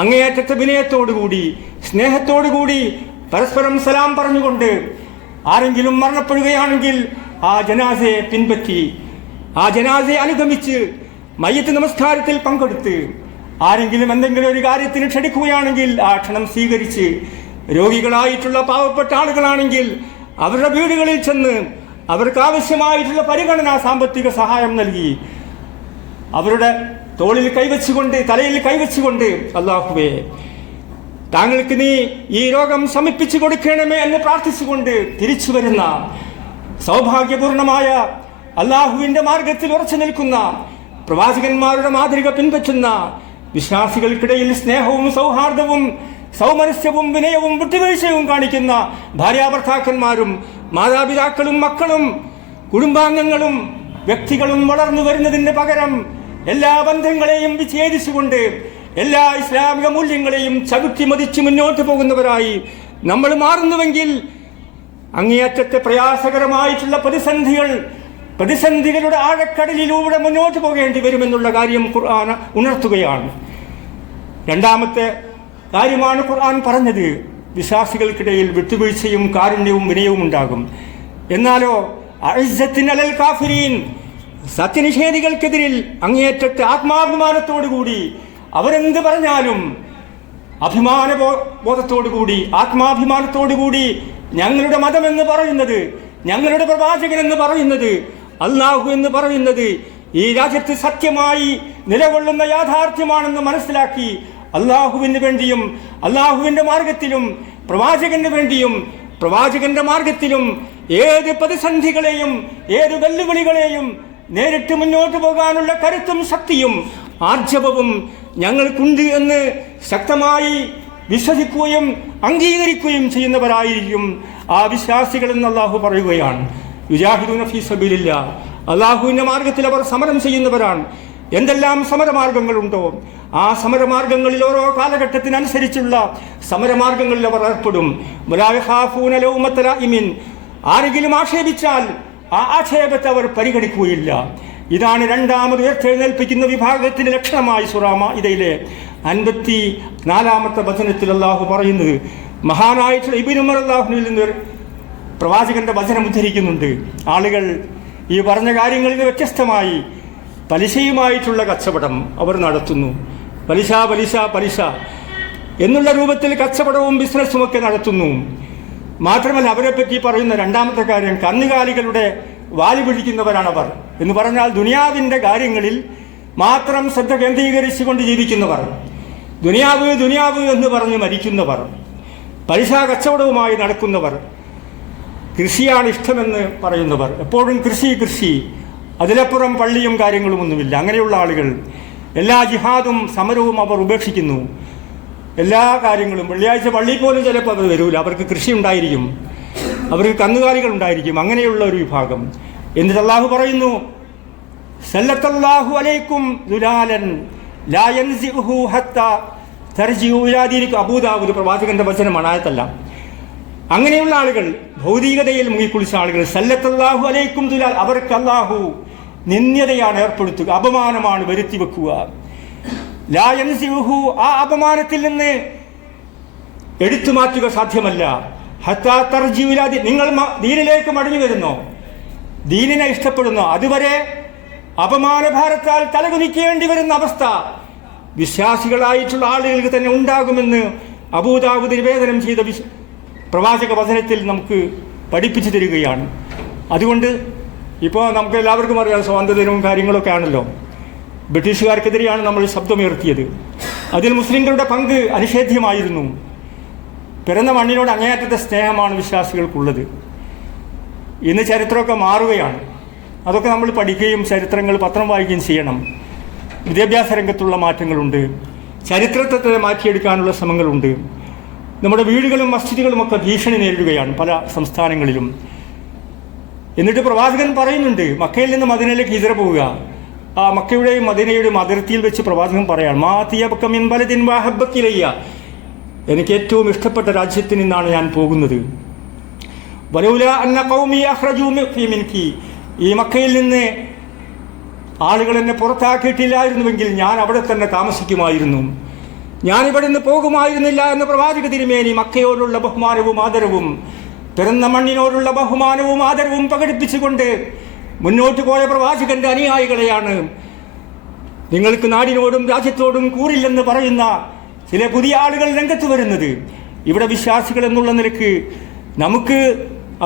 അങ്ങേയറ്റത്തെ വിനയത്തോടുകൂടി, സ്നേഹത്തോടുകൂടി പരസ്പരം സലാം പറഞ്ഞുകൊണ്ട്, ആരെങ്കിലും മരണപ്പെടുകയാണെങ്കിൽ ആ ജനാസയെ പിൻപറ്റി, ആ ജനാസയെ അനുഗമിച്ച് മയ്യത്ത് നമസ്കാരത്തിൽ പങ്കെടുത്ത്, ആരെങ്കിലും എന്തെങ്കിലും ഒരു കാര്യത്തിന് ക്ഷണിക്കുകയാണെങ്കിൽ ആ ക്ഷണം സ്വീകരിച്ച്, രോഗികളായിട്ടുള്ള പാവപ്പെട്ട ആളുകളാണെങ്കിൽ അവരുടെ വീടുകളിൽ ചെന്ന് അവർക്ക് ആവശ്യമായിട്ടുള്ള പരിഗണന, സാമ്പത്തിക സഹായം നൽകി, അവരുടെ തോളിൽ കൈവച്ചുകൊണ്ട്, തലയിൽ കൈവച്ചുകൊണ്ട്, അല്ലാഹുവേ താങ്കൾക്ക് നീ ഈ രോഗം ശമിപ്പിച്ചു കൊടുക്കണമേ എന്ന് പ്രാർത്ഥിച്ചുകൊണ്ട് തിരിച്ചു വരുന്ന, സൗഭാഗ്യപൂർണമായ അള്ളാഹുവിന്റെ മാർഗത്തിൽ ഉറച്ചു നിൽക്കുന്ന, പ്രവാചകന്മാരുടെ മാതൃക പിൻപറ്റുന്ന വിശ്വാസികൾക്കിടയിൽ സ്നേഹവും സൗഹാർദ്ദവും സൗമനസ്യവും വിനയവും വിട്ടുവീഴ്ചയും കാണിക്കുന്ന ഭാര്യാഭർത്താക്കന്മാരും മാതാപിതാക്കളും മക്കളും കുടുംബാംഗങ്ങളും വ്യക്തികളും വളർന്നു വരുന്നതിന് പകരം എല്ലാ ബന്ധങ്ങളെയും വിച്ഛേദിച്ചുകൊണ്ട് എല്ലാ ഇസ്ലാമിക മൂല്യങ്ങളെയും ചവിട്ടി മതിച്ച് മുന്നോട്ട് പോകുന്നവരായി നമ്മൾ മാറുന്നുവെങ്കിൽ അങ്ങേയറ്റത്തെ പ്രയാസകരമായിട്ടുള്ള പ്രതിസന്ധികളുടെ ആഴക്കടലിലൂടെ മുന്നോട്ട് പോകേണ്ടി വരുമെന്നുള്ള കാര്യം ഖുർആൻ ഉണർത്തുകയാണ്. രണ്ടാമത്തെ കാര്യമാണ് ഖുർആൻ പറഞ്ഞത്, വിശ്വാസികൾക്കിടയിൽ വിട്ടുവീഴ്ചയും കാരുണ്യവും വിനയവും ഉണ്ടാകും. എന്നാലോ അഇസ്സത്തിനലൽ കാഫിരീൻ, സത്യനിഷേധികൾക്കെതിരിൽ അങ്ങേയറ്റത്തെ ആത്മാഭിമാനത്തോടുകൂടി അവരെന്ത് പറഞ്ഞാലും ബോധത്തോടുകൂടി ആത്മാഭിമാനത്തോടുകൂടി ഞങ്ങളുടെ മതമെന്ന് പറയുന്നത്, ഞങ്ങളുടെ പ്രവാചകൻ എന്ന് പറയുന്നത്, അള്ളാഹു എന്ന് പറയുന്നത് ഈ രാജ്യത്ത് സത്യമായി നിലകൊള്ളുന്ന യാഥാർത്ഥ്യമാണെന്ന് മനസ്സിലാക്കി അള്ളാഹുവിന് വേണ്ടിയും അള്ളാഹുവിന്റെ മാർഗത്തിലും പ്രവാചകന് വേണ്ടിയും പ്രവാചകന്റെ മാർഗത്തിലും ഏത് പ്രതിസന്ധികളെയും ഏത് വെല്ലുവിളികളെയും നേരിട്ട് മുന്നോട്ട് പോകാനുള്ള കരുത്തും ശക്തിയും ആർജവവും ഞങ്ങൾക്കുണ്ട് എന്ന് ശക്തമായി വിശ്വസിക്കുകയും അംഗീകരിക്കുകയും ചെയ്യുന്നവരായിരിക്കും ആ വിശ്വാസികളെന്ന് അള്ളാഹു പറയുകയാണ്. യുജാഹിദൂന ഫീ സബീലില്ലാഹ്, അള്ളാഹുവിൻ്റെ മാർഗത്തിൽ അവർ സമരം ചെയ്യുന്നവരാണ്. എന്തെല്ലാം സമരമാർഗങ്ങളുണ്ടോ ആ സമരമാർഗങ്ങളിൽ ഓരോ കാലഘട്ടത്തിനനുസരിച്ചുള്ള സമരമാർഗങ്ങളിൽ അവർ ഏർപ്പെടും. വലാ യഖാഫൂന ലൗമത ലായിമിൻ, ആരെങ്കിലും ആക്ഷേപിച്ചാൽ ആ ആക്ഷേപത്തെ അവർ പരിഗണിക്കുകയില്ല. ഇതാണ് രണ്ടാമത് ഉയർത്തെഴുന്നേൽപ്പിക്കുന്ന വിഭാഗത്തിന്റെ ലക്ഷണമായി സൂറ മാഇദയിലെ 54-ാമത്തെ വചനത്തിൽ അല്ലാഹു പറയുന്നത്. മഹാനായിട്ടുള്ള ഇബ്നു ഉമർ റളിയല്ലാഹുവിൽ നിന്ന് പ്രവാചകന്റെ വചനം ഉദ്ധരിക്കുന്നുണ്ട്. ആളുകൾ ഈ പറഞ്ഞ കാര്യങ്ങളിൽ നിന്ന് വ്യത്യസ്തമായി പലിശയുമായിട്ടുള്ള കച്ചവടം അവർ നടത്തുന്നു. പലിശ പലിശ പലിശ എന്നുള്ള രൂപത്തിൽ കച്ചവടവും ബിസിനസ്സും ഒക്കെ നടത്തുന്നു. മാത്രമല്ല അവരെപ്പറ്റി പറയുന്ന രണ്ടാമത്തെ കാര്യം, കന്നുകാലികളുടെ വാലി പിടിക്കുന്നവരാണവർ എന്ന് പറഞ്ഞാൽ ദുനിയാവിൻ്റെ കാര്യങ്ങളിൽ മാത്രം ശ്രദ്ധ കേന്ദ്രീകരിച്ചുകൊണ്ട് ജീവിക്കുന്നവർ, ദുനിയാവ് ദുനിയാവ് എന്ന് പറഞ്ഞ് മരിക്കുന്നവർ, പലിശ കച്ചവടവുമായി നടക്കുന്നവർ, കൃഷിയാണ് ഇഷ്ടമെന്ന് പറയുന്നവർ, എപ്പോഴും കൃഷി കൃഷി, അതിലപ്പുറം പള്ളിയും കാര്യങ്ങളുമൊന്നുമില്ല. അങ്ങനെയുള്ള ആളുകൾ എല്ലാ ജിഹാദും സമരവും അവർ ഉപേക്ഷിക്കുന്നു. എല്ലാ കാര്യങ്ങളും വെള്ളിയാഴ്ച പള്ളിയിൽ പോലും ചിലപ്പോൾ അവർ വരൂല, അവർക്ക് കൃഷി ഉണ്ടായിരിക്കും, അവർക്ക് കന്നുകാലികൾ ഉണ്ടായിരിക്കും. അങ്ങനെയുള്ള ഒരു വിഭാഗം. എന്നിട്ട് അല്ലാഹു പറയുന്നു, സല്ലല്ലാഹു അലൈക്കും ദുലാലൻ ലാ യൻസിഉഹു ഹത്താ തർജിഉ ഇലാ ദീനിക്കും. അബൂദാവൂദ് പ്രവാചകന്റെ വചനമാണ്, ആയത്തല്ല. അങ്ങനെയുള്ള ആളുകൾ, ഭൗതികതയിൽ മുങ്ങിക്കുളിച്ച ആളുകൾ, സല്ലല്ലാഹു അലൈക്കും ദുലാൽ, അവർക്ക് അല്ലാഹു നിന്ദ്യതയാണ് ഏർപ്പെടുത്തുക, അപമാനമാണ് വരുത്തി വെക്കുക. ലാ യൻസിഉഹു, ആ അപമാനത്തിൽ നിന്ന് എടുത്തു മാറ്റുക സാധ്യമല്ല. ഹത്താ തർജിഉ ഇലാ ദീൻ, നിങ്ങൾ ദീനിലേക്ക് മടങ്ങി വരുന്നോ, ദീനിനെ ഇഷ്ടപ്പെടുന്നോ, അതുവരെ അപമാനഭാരത്താൽ തലകുനിക്കേണ്ടി വരുന്ന അവസ്ഥ വിശ്വാസികളായിട്ടുള്ള ആളുകൾക്ക് തന്നെ ഉണ്ടാകുമെന്ന് അബൂദാവൂദ് നിവേദനം ചെയ്ത പ്രവാചക വചനത്തിൽ നമുക്ക് പഠിപ്പിച്ചു തരികയാണ്. അതുകൊണ്ട് ഇപ്പോൾ നമുക്ക് എല്ലാവർക്കും അറിയാം, സ്വാതന്ത്ര്യവും കാര്യങ്ങളൊക്കെ ആണല്ലോ. ബ്രിട്ടീഷുകാർക്കെതിരെയാണ് നമ്മൾ ശബ്ദമുയർത്തിയത്. അതിൽ മുസ്ലിങ്ങളുടെ പങ്ക് അനിഷേധ്യമായിരുന്നു. പിറന്ന മണ്ണിനോട് അങ്ങേയറ്റത്തെ സ്നേഹമാണ് വിശ്വാസികൾക്കുള്ളത്. ഇന്ന് ചരിത്രമൊക്കെ മാറുകയാണ്. അതൊക്കെ നമ്മൾ പഠിക്കുകയും ചരിത്രങ്ങൾ പത്രം വായിക്കുകയും ചെയ്യണം. വിദ്യാഭ്യാസ രംഗത്തുള്ള മാറ്റങ്ങളുണ്ട്, ചരിത്രത്തെ മാറ്റിയെടുക്കാനുള്ള ശ്രമങ്ങളുണ്ട്. നമ്മുടെ വീടുകളും മസ്ജിദുകളുമൊക്കെ ഭീഷണി നേരിടുകയാണ് പല സംസ്ഥാനങ്ങളിലും. എന്നിട്ട് പ്രവാചകൻ പറയുന്നുണ്ട്, മക്കയിൽ നിന്ന് മദീനയിലേക്ക് ഹിജ്റ പോവുക. ആ മക്കയുടെയും മദീനയുടെയും അതിർത്തിയിൽ വെച്ച് പ്രവാചകൻ പറയാണ്, മാ തിയബക മിൻ ബലദിൻ വഹബ്ബക ഇലയ്യ, എനിക്ക് ഏറ്റവും ഇഷ്ടപ്പെട്ട രാജ്യത്തിൽ നിന്നാണ് ഞാൻ പോകുന്നത്. വലൗലാ അന്ന ഖൗമി അഖ്റജൂ മിൻകി, ഈ മക്കയിൽ നിന്ന് ആളുകൾ എന്നെ പുറത്താക്കിയിട്ടില്ലായിരുന്നുവെങ്കിൽ ഞാൻ അവിടെ തന്നെ താമസിക്കുമായിരുന്നു, ഞാനിവിടെ നിന്ന് പോകുമായിരുന്നില്ല എന്ന് പ്രവാചക തിരുമേനി മക്കയോടുള്ള ബഹുമാനവും ആദരവും, പിറന്ന മണ്ണിനോടുള്ള ബഹുമാനവും ആദരവും പ്രകടിപ്പിച്ചുകൊണ്ട് മുന്നോട്ട് പോയ പ്രവാചകന്റെ അനുയായികളെയാണ് നിങ്ങൾക്ക് നാടിനോടും രാജ്യത്തോടും കൂറില്ലെന്ന് പറയുന്ന ചില പുതിയ ആളുകൾ രംഗത്ത് വരുന്നത്. ഇവിടെ വിശ്വാസികൾ എന്നുള്ള നിലക്ക് നമുക്ക്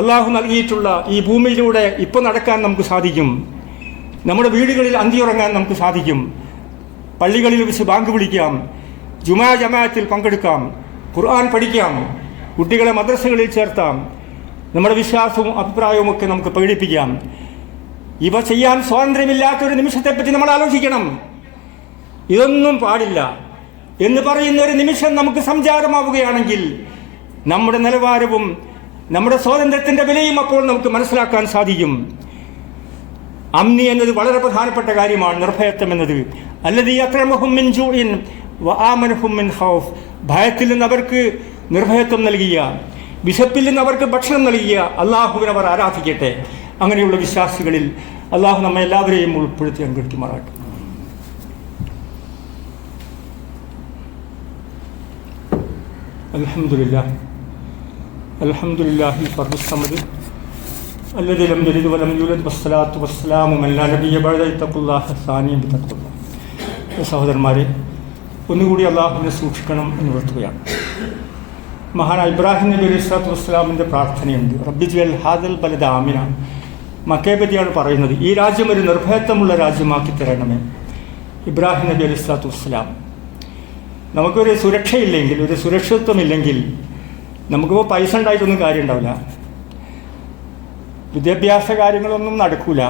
അള്ളാഹു നൽകിയിട്ടുള്ള ഈ ഭൂമിയിലൂടെ ഇപ്പോൾ നടക്കാൻ നമുക്ക് സാധിക്കും. നമ്മുടെ വീടുകളിൽ അന്തിയുറങ്ങാൻ നമുക്ക് സാധിക്കും. പള്ളികളിൽ വെച്ച് ബാങ്ക് വിളിക്കാം, ജുമാ ജമാഅത്തിൽ പങ്കെടുക്കാം, ഖുർആൻ പഠിക്കാം, കുട്ടികളെ മദ്രസകളിൽ ചേർത്താം, നമ്മുടെ വിശ്വാസവും അഭിപ്രായവും ഒക്കെ നമുക്ക് പ്രകടിപ്പിക്കാം. ഇവ ചെയ്യാൻ സ്വാതന്ത്ര്യമില്ലാത്തൊരു നിമിഷത്തെപ്പറ്റി നമ്മൾ ആലോചിക്കണം. ഇതൊന്നും പാടില്ല എന്ന് പറയുന്ന ഒരു നിമിഷം നമുക്ക് സംജാതമാവുകയാണെങ്കിൽ നമ്മുടെ നിലവാരവും നമ്മുടെ സ്വാതന്ത്ര്യത്തിൻ്റെ വിലയും അപ്പോൾ നമുക്ക് മനസ്സിലാക്കാൻ സാധിക്കും. അമ്നി എന്നത് വളരെ പ്രധാനപ്പെട്ട കാര്യമാണ്. നിർഭയത്വം എന്നത് അല്ലദീ അക്രമഹും മിൻ ജൂഇൻ വആമനഹും മിൻ ഖൗഫ്, ഭയത്തിൽ നിന്ന് അവർക്ക് നിർഭയത്വം നൽകിയ, വിശപ്പിൽ നിന്ന് അവർക്ക് ഭക്ഷണം നൽകിയ അള്ളാഹുവിനെ അവർ ആരാധിക്കട്ടെ. അങ്ങനെയുള്ള വിശ്വാസികളിൽ അള്ളാഹു നമ്മെ എല്ലാവരെയും ഉൾപ്പെടുത്തി അനുഗ്രഹിക്കുമാറാകട്ടെ. അൽഹംദുലില്ലാഹ് അൽഹംദുലില്ലാഹി ഫർദുസ് സമദ് അല്ലദീ ലം യലിദ് വലം യൂലദ് വസ്സലാത്തു വസ്സലാമു അലാ നബിയ്യ ബഅദ തഖ്വല്ലാഹ സാനിയ ബിതഖ്വല്ലാഹ്. സഹോദരന്മാരെ, ഒന്നുകൂടി അള്ളാഹുവിനെ സൂക്ഷിക്കണം എന്ന് ഉണർത്തുകയാണ്. മഹാനായ ഇബ്രാഹിം നബി അലൈഹി സ്വലാത്തു വസ്സലാമിൻ്റെ പ്രാർത്ഥനയുണ്ട്, റബ്ബി ജ്അൽ ഹാദൽ ബലദ ആമിന. മക്കയെ പറ്റിയാണ് പറയുന്നത്, ഈ രാജ്യം ഒരു നിർഭയത്വമുള്ള രാജ്യമാക്കി തരണമേ. ഇബ്രാഹിം നബി അലൈഹി സ്വലാത്തു വസ്സലാം. നമുക്കൊരു സുരക്ഷയില്ലെങ്കിൽ, ഒരു സുരക്ഷിതത്വമില്ലെങ്കിൽ നമുക്കിപ്പോൾ പൈസ ഉണ്ടായിട്ടൊന്നും കാര്യം ഉണ്ടാവില്ല, വിദ്യാഭ്യാസ കാര്യങ്ങളൊന്നും നടക്കൂല.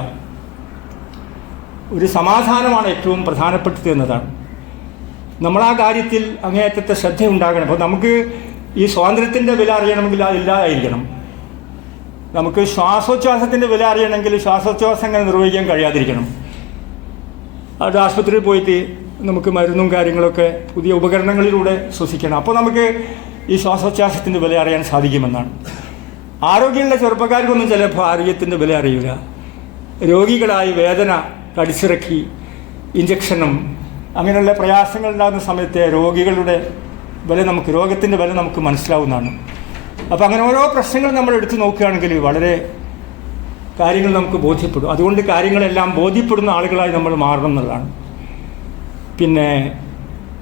ഒരു സമാധാനമാണ് ഏറ്റവും പ്രധാനപ്പെട്ടത് എന്നതാണ്. നമ്മൾ ആ കാര്യത്തിൽ അങ്ങേയറ്റത്തെ ശ്രദ്ധയുണ്ടാകണം. അപ്പോൾ നമുക്ക് ഈ സ്വാതന്ത്ര്യത്തിൻ്റെ വില അറിയണമെങ്കിൽ അതില്ലാതായിരിക്കണം. നമുക്ക് ശ്വാസോച്ഛ്വാസത്തിൻ്റെ വില അറിയണമെങ്കിൽ ശ്വാസോച്ഛ്വാസം അങ്ങനെ നിർവഹിക്കാൻ കഴിയാതിരിക്കണം. അത് ആശുപത്രിയിൽ പോയിട്ട് നമുക്ക് മരുന്നും കാര്യങ്ങളൊക്കെ പുതിയ ഉപകരണങ്ങളിലൂടെ ശ്വസിക്കണം. അപ്പോൾ നമുക്ക് ഈ ശ്വാസോച്ഛ്വാസത്തിൻ്റെ വില അറിയാൻ സാധിക്കുമെന്നാണ്. ആരോഗ്യമുള്ള ചെറുപ്പക്കാർക്കൊന്നും ചിലപ്പോൾ ആരോഗ്യത്തിൻ്റെ വില അറിയില്ല. രോഗികളായി വേദന കടിച്ചിറക്കി ഇഞ്ചക്ഷനും അങ്ങനെയുള്ള പ്രയാസങ്ങൾ ഉണ്ടാകുന്ന സമയത്തെ രോഗികളുടെ രോഗത്തിൻ്റെ വില നമുക്ക് മനസ്സിലാവുന്നതാണ്. അപ്പോൾ അങ്ങനെ ഓരോ പ്രശ്നങ്ങൾ നമ്മൾ എടുത്തു നോക്കുകയാണെങ്കിൽ വളരെ കാര്യങ്ങൾ നമുക്ക് ബോധ്യപ്പെടും. അതുകൊണ്ട് കാര്യങ്ങളെല്ലാം ബോധ്യപ്പെടുന്ന ആളുകളായി നമ്മൾ മാറണം എന്നുള്ളതാണ്. പിന്നെ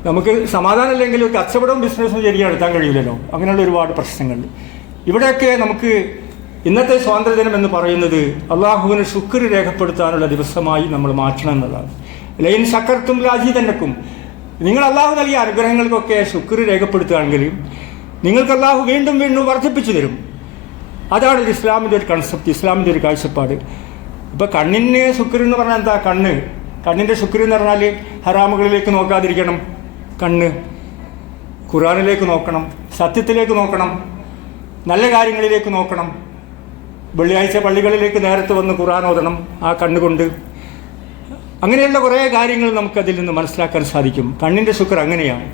നമുക്ക് സമാധാനമില്ലെങ്കിൽ ഒരു കച്ചവടവും ബിസിനസ്സും ശരിക്കും നടത്താൻ കഴിയില്ലല്ലോ. അങ്ങനെയുള്ള ഒരുപാട് പ്രശ്നങ്ങൾ. ഇവിടെയൊക്കെ നമുക്ക് ഇന്നത്തെ സ്വാതന്ത്ര്യദിനം എന്ന് പറയുന്നത് അള്ളാഹുവിന് ശുക്ർ രേഖപ്പെടുത്താനുള്ള ദിവസമായി നമ്മൾ മാറ്റണം എന്നുള്ളതാണ്. ലൈൻ ശക്കർത്തും ലാജിതന്നക്കും, നിങ്ങൾ അള്ളാഹു നൽകിയ അനുഗ്രഹങ്ങൾക്കൊക്കെ ശുക്ർ രേഖപ്പെടുത്തുകയാണെങ്കിൽ നിങ്ങൾക്ക് അള്ളാഹു വീണ്ടും വീണ്ടും വർദ്ധിപ്പിച്ചു തരും. അതാണ് ഒരു ഇസ്ലാമിൻ്റെ ഒരു കൺസെപ്റ്റ്, ഇസ്ലാമിൻ്റെ ഒരു കാഴ്ചപ്പാട്. ഇപ്പോൾ കണ്ണിന് ശുക്ർ എന്ന് പറഞ്ഞാൽ എന്താ? കണ്ണിൻ്റെ ശുക്ർ എന്ന് പറഞ്ഞാൽ ഹറാമുകളിലേക്ക് നോക്കാതിരിക്കണം, കണ്ണ് ഖുർആനിലേക്ക് നോക്കണം, സത്യത്തിലേക്ക് നോക്കണം, നല്ല കാര്യങ്ങളിലേക്ക് നോക്കണം. വെള്ളിയാഴ്ച പള്ളികളിലേക്ക് നേരത്തെ വന്ന് ഖുർആൻ ഓതണം ആ കണ്ണുകൊണ്ട്. അങ്ങനെയുള്ള കുറേ കാര്യങ്ങൾ നമുക്കതിൽ നിന്ന് മനസ്സിലാക്കാൻ സാധിക്കും. കണ്ണിൻ്റെ ശുക്ർ അങ്ങനെയാണ്.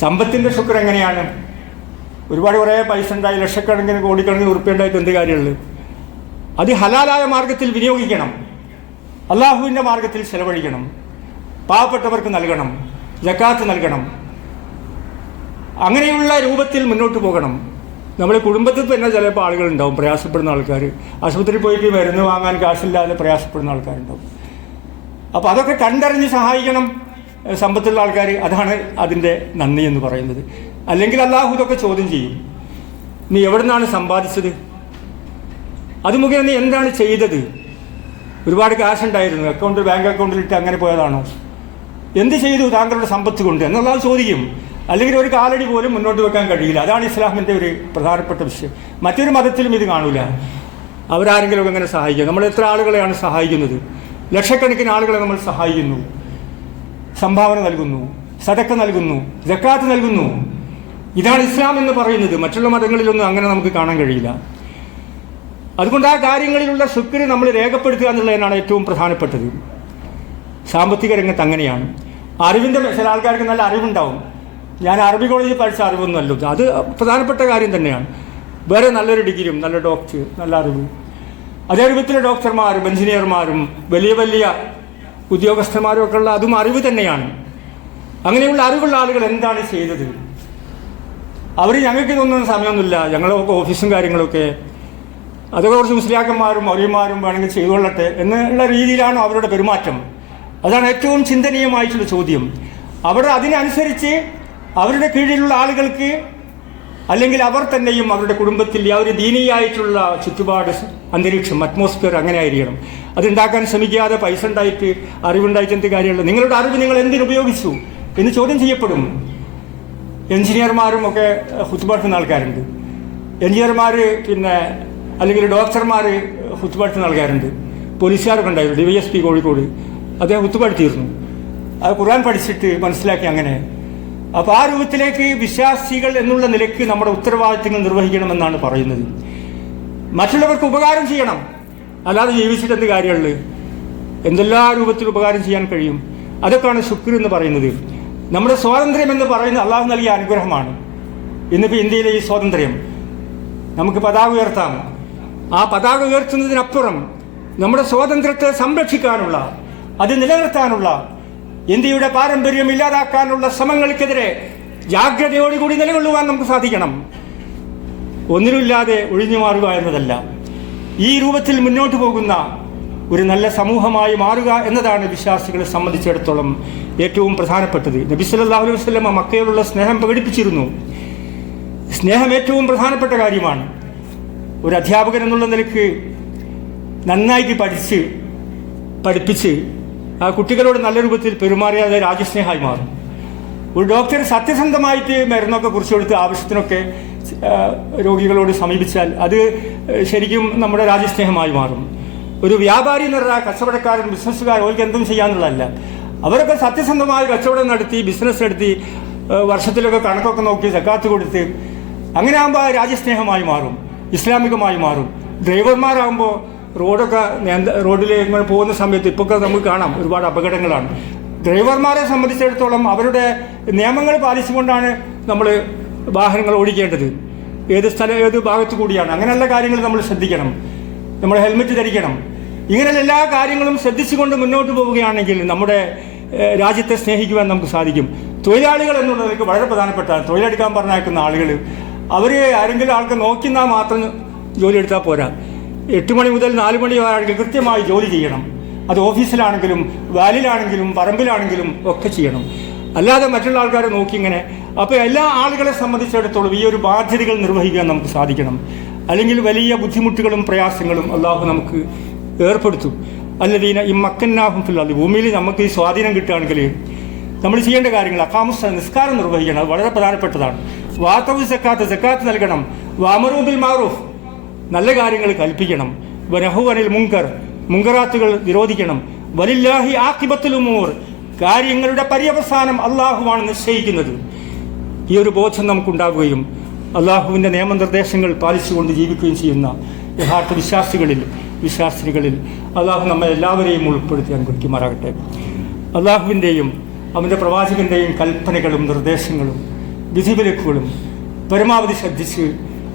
സമ്പത്തിൻ്റെ ശുക്ർ എങ്ങനെയാണ്? കുറേ പൈസ ഉണ്ടായി, ലക്ഷക്കണക്കിന് കോടിക്കണക്കിന് ഉറുപ്പ്യ ഉണ്ടായിട്ട് എന്ത് കാര്യമുള്ളത്? അത് ഹലാലായ മാർഗത്തിൽ വിനിയോഗിക്കണം, അള്ളാഹുവിൻ്റെ മാർഗത്തിൽ ചെലവഴിക്കണം, പാവപ്പെട്ടവർക്ക് നൽകണം, ജക്കാത്ത് നൽകണം. അങ്ങനെയുള്ള രൂപത്തിൽ മുന്നോട്ട് പോകണം. നമ്മുടെ കുടുംബത്തിൽ തന്നെ ചിലപ്പോൾ ആളുകളുണ്ടാവും പ്രയാസപ്പെടുന്ന ആൾക്കാർ. ആശുപത്രിയിൽ പോയിട്ട് മരുന്ന് വാങ്ങാൻ കാശില്ലാതെ പ്രയാസപ്പെടുന്ന ആൾക്കാരുണ്ടാവും. അപ്പോൾ അതൊക്കെ കണ്ടറിഞ്ഞ് സഹായിക്കണം സമ്പത്തുള്ള ആൾക്കാർ. അതാണ് അതിൻ്റെ നന്ദി എന്ന് പറയുന്നത്. അല്ലെങ്കിൽ അള്ളാഹു ഇതൊക്കെ ചോദ്യം ചെയ്യും. നീ എവിടെ നിന്നാണ് സമ്പാദിച്ചത്? അത് മുഖേന നീ എന്താണ് ചെയ്തത്? ഒരുപാട് ക്യാഷ് ഉണ്ടായിരുന്നു, ബാങ്ക് അക്കൗണ്ടിലിട്ട് അങ്ങനെ പോയതാണോ? എന്ത് ചെയ്തു താങ്കളുടെ സമ്പത്ത് കൊണ്ട് എന്നുള്ളത് ചോദിക്കും. അല്ലെങ്കിൽ ഒരു കാലടി പോലും മുന്നോട്ട് വെക്കാൻ കഴിയില്ല. അതാണ് ഇസ്ലാമിൻ്റെ ഒരു പ്രധാനപ്പെട്ട വിഷയം. മറ്റൊരു മതത്തിലും ഇത് കാണൂല. അവരാരെങ്കിലുമൊക്കെ അങ്ങനെ സഹായിക്കുക. നമ്മൾ എത്ര ആളുകളെയാണ് സഹായിക്കുന്നത്? ലക്ഷക്കണക്കിന് ആളുകളെ നമ്മൾ സഹായിക്കുന്നു, സംഭാവന നൽകുന്നു, സദക്ക നൽകുന്നു, സക്കാത്ത് നൽകുന്നു. ഇതാണ് ഇസ്ലാം എന്ന് പറയുന്നത്. മറ്റുള്ള മതങ്ങളിലൊന്നും അങ്ങനെ നമുക്ക് കാണാൻ കഴിയില്ല. അതുകൊണ്ട് ആ കാര്യങ്ങളിലുള്ള ശുക്ർ നമ്മൾ രേഖപ്പെടുത്തുക എന്നുള്ളതിനാണ് ഏറ്റവും പ്രധാനപ്പെട്ടത്. സാമ്പത്തിക രംഗത്ത് അങ്ങനെയാണ്. അറിവിൻ്റെ ചില ആൾക്കാർക്ക് നല്ല അറിവുണ്ടാവും. ഞാൻ അറബി കോളേജിൽ പഠിച്ച അറിവൊന്നുമല്ലോ, അത് പ്രധാനപ്പെട്ട കാര്യം തന്നെയാണ്. വേറെ നല്ലൊരു ഡിഗ്രിയും നല്ല ഡോക്ടർ, നല്ല അറിവും. അതേ രൂപത്തിലെ ഡോക്ടർമാരും എഞ്ചിനീയർമാരും വലിയ വലിയ ഉദ്യോഗസ്ഥന്മാരും ഒക്കെ ഉള്ള അതും അറിവ് തന്നെയാണ്. അങ്ങനെയുള്ള അറിവുള്ള ആളുകൾ എന്താണ് ചെയ്തത്? അവർ ഞങ്ങൾക്ക് ഇതൊന്നും സമയമൊന്നുമില്ല, ഞങ്ങളൊക്കെ ഓഫീസും കാര്യങ്ങളൊക്കെ അതൊക്കെ കുറച്ച് മുസ്ലിയാക്കന്മാരും മൗര്യന്മാരും വേണമെങ്കിൽ ചെയ്തുകൊള്ളട്ടെ എന്നുള്ള രീതിയിലാണോ അവരുടെ പെരുമാറ്റം? അതാണ് ഏറ്റവും ചിന്തനീയമായിട്ടുള്ള ചോദ്യം. അവിടെ അതിനനുസരിച്ച് അവരുടെ കീഴിലുള്ള ആളുകൾക്ക് അല്ലെങ്കിൽ അവർ തന്നെയും അവരുടെ കുടുംബത്തിൽ ആ ഒരു ദീനീയായിട്ടുള്ള ചുറ്റുപാട് അന്തരീക്ഷം അറ്റ്മോസ്ഫിയർ അങ്ങനെ ആയിരിക്കണം. അതുണ്ടാക്കാൻ ശ്രമിക്കാതെ പൈസ ഉണ്ടായിട്ട് അറിവുണ്ടായിട്ട് എന്ത് കാര്യമുള്ളത്? നിങ്ങളുടെ അറിവ് നിങ്ങൾ എന്തിനുപയോഗിച്ചു എന്ന് ചോദ്യം ചെയ്യപ്പെടും. എഞ്ചിനീയർമാരും ഒക്കെ ഹുത്ബാട്ടുന്ന ആൾക്കാരുണ്ട്. എഞ്ചിനീയർമാർ അല്ലെങ്കിൽ ഡോക്ടർമാർ ഹുത്ബാട്ടുന്ന ആൾക്കാരുണ്ട്. പോലീസുകാരൊക്കെ ഉണ്ടായിരുന്നു. DYSP കോഴിക്കോട് അദ്ദേഹം ഹുത്ബാടുത്തിയിരുന്നു. അത് ഖുർആൻ പഠിച്ചിട്ട് മനസ്സിലാക്കി അങ്ങനെ. അപ്പോൾ ആ രൂപത്തിലേക്ക് വിശ്വാസികൾ എന്നുള്ള നിലയ്ക്ക് നമ്മുടെ ഉത്തരവാദിത്തങ്ങൾ നിർവഹിക്കണമെന്നാണ് പറയുന്നത്. മറ്റുള്ളവർക്ക് ഉപകാരം ചെയ്യണം, അല്ലാതെ ജീവിച്ചിട്ട് എന്ത് കാര്യമുള്ളത്? എന്തെല്ലാ രൂപത്തിൽ ഉപകാരം ചെയ്യാൻ കഴിയും? അതൊക്കെയാണ് ശുക്ർ എന്ന് പറയുന്നത്. നമ്മുടെ സ്വാതന്ത്ര്യം എന്ന് പറയുന്നത് അള്ളാഹു നൽകിയ അനുഗ്രഹമാണ്. ഇന്നിപ്പോൾ ഇന്ത്യയിലെ ഈ സ്വാതന്ത്ര്യം, നമുക്ക് പതാക ഉയർത്താം. ആ പതാക ഉയർത്തുന്നതിനപ്പുറം നമ്മുടെ സ്വാതന്ത്ര്യത്തെ സംരക്ഷിക്കാനുള്ള, അത് നിലനിർത്താനുള്ള, ഇന്ത്യയുടെ പാരമ്പര്യം ഇല്ലാതാക്കാനുള്ള ശ്രമങ്ങൾക്കെതിരെ ജാഗ്രതയോടുകൂടി നിലകൊള്ളുവാൻ നമുക്ക് സാധിക്കണം. ഒന്നിനുമില്ലാതെ ഒഴിഞ്ഞു മാറുക എന്നതല്ല. ഈ രൂപത്തിൽ മുന്നോട്ട് പോകുന്ന ഒരു നല്ല സമൂഹമായി മാറുക എന്നതാണ് വിശ്വാസികളെ സംബന്ധിച്ചിടത്തോളം ഏറ്റവും പ്രധാനപ്പെട്ടത്. നബി സല്ലല്ലാഹു അലൈഹി വസല്ലം മക്കയോടുള്ള സ്നേഹം പ്രകടിപ്പിച്ചിരുന്നു. സ്നേഹം ഏറ്റവും പ്രധാനപ്പെട്ട കാര്യമാണ്. ഒരു അധ്യാപകൻ എന്നുള്ള നിലയ്ക്ക് നന്നായിട്ട് പഠിപ്പിച്ച് ആ കുട്ടികളോട് നല്ല രൂപത്തിൽ പെരുമാറിയാതെ രാജ്യസ്നേഹമായി മാറും. ഒരു ഡോക്ടർ സത്യസന്ധമായിട്ട് മരുന്നൊക്കെ കുറിച്ച് കൊടുത്ത് ആവശ്യത്തിനൊക്കെ രോഗികളോട് സമീപിച്ചാൽ അത് ശരിക്കും നമ്മുടെ രാജ്യസ്നേഹമായി മാറും. ഒരു വ്യാപാരി എന്ന് പറഞ്ഞാൽ കച്ചവടക്കാരൻ, ബിസിനസ്സുകാരൻ, ഓർക്ക് എന്തും ചെയ്യാന്നുള്ളതല്ല. അവരൊക്കെ സത്യസന്ധമായി കച്ചവടം നടത്തി ബിസിനസ് നടത്തി വർഷത്തിലൊക്കെ കണക്കൊക്കെ നോക്കി സക്കാത്ത് കൊടുത്ത് അങ്ങനെ ആകുമ്പോൾ രാജ്യസ്നേഹമായി മാറും, ഇസ്ലാമികമായി മാറും. ഡ്രൈവർമാരാകുമ്പോൾ റോഡിൽ ഇങ്ങനെ പോകുന്ന സമയത്ത് ഇപ്പോൾ നമുക്ക് കാണാം ഒരുപാട് അപകടങ്ങളാണ്. ഡ്രൈവർമാരെ സംബന്ധിച്ചിടത്തോളം അവരുടെ നിയമങ്ങൾ പാലിച്ചുകൊണ്ടാണ് നമ്മൾ വാഹനങ്ങൾ ഓടിക്കേണ്ടത്. ഏത് ഭാഗത്തു കൂടിയാണ്, അങ്ങനെയുള്ള കാര്യങ്ങൾ നമ്മൾ ശ്രദ്ധിക്കണം. നമ്മൾ ഹെൽമെറ്റ് ധരിക്കണം. ഇങ്ങനെയുള്ള എല്ലാ കാര്യങ്ങളും ശ്രദ്ധിച്ചുകൊണ്ട് മുന്നോട്ട് പോവുകയാണെങ്കിൽ നമ്മുടെ രാജ്യത്തെ സ്നേഹിക്കുവാൻ നമുക്ക് സാധിക്കും. തൊഴിലാളികൾ എന്നുള്ളതൊക്കെ വളരെ പ്രധാനപ്പെട്ടതാണ്. തൊഴിലെടുക്കാൻ പറഞ്ഞയക്കുന്ന ആളുകൾ അവർ ആരെങ്കിലും ആൾക്ക് നോക്കിന്നാൽ മാത്രം ജോലി എടുത്താൽ പോരാ. 8 മണി മുതൽ 4 മണി വരെ കൃത്യമായി ജോലി ചെയ്യണം. അത് ഓഫീസിലാണെങ്കിലും വാലിലാണെങ്കിലും പറമ്പിലാണെങ്കിലും ഒക്കെ ചെയ്യണം. അല്ലാതെ മറ്റുള്ള ആൾക്കാരെ നോക്കി ഇങ്ങനെ. അപ്പോൾ എല്ലാ ആളുകളെ സംബന്ധിച്ചിടത്തോളം ഈ ഒരു ബാധ്യതകൾ നിർവഹിക്കാൻ നമുക്ക് സാധിക്കണം. അല്ലെങ്കിൽ വലിയ ബുദ്ധിമുട്ടുകളും പ്രയാസങ്ങളും അള്ളാഹു നമുക്ക് ഏർപ്പെടുത്തും. അല്ലദീന ഇമ്മക്കന്നാഹും ഫിൽ അർദി, ഭൂമിയിൽ നമുക്ക് ഈ സ്വാധീനം കിട്ടുകയാണെങ്കിൽ നമ്മൾ ചെയ്യേണ്ട കാര്യങ്ങൾ അഖാമുസ് നിസ്കാരം നിർവഹിക്കണം. അത് വളരെ പ്രധാനപ്പെട്ടതാണ്. വാതവു സക്കാത്ത് നൽകണം. വഅമറു ബിൽ മഅറൂഫ്, നല്ല കാര്യങ്ങൾ കൽപ്പിക്കണം. വനഹു അനിൽ മുങ്കറാത്തുകൾ വിരോധിക്കണം. വലില്ലാഹി ആഖിബത്തുൽ ഉമൂർ, കാര്യങ്ങളുടെ പര്യവസാനം അള്ളാഹുവാണ് നിശ്ചയിക്കുന്നത്. ഈ ഒരു ബോധം നമുക്കുണ്ടാവുകയും അള്ളാഹുവിൻ്റെ നിയമനിർദ്ദേശങ്ങൾ പാലിച്ചുകൊണ്ട് ജീവിക്കുകയും ചെയ്യുന്ന യഥാർത്ഥ വിശ്വാസികളിൽ അള്ളാഹു നമ്മെ എല്ലാവരെയും ഉൾപ്പെടുത്തി അനുഗ്രഹിക്കുമാറാകട്ടെ. അള്ളാഹുവിൻ്റെയും അവൻ്റെ പ്രവാചകൻ്റെയും കൽപ്പനകളും നിർദ്ദേശങ്ങളും വിധിവിലക്കുകളും പരമാവധി ശ്രദ്ധിച്ച്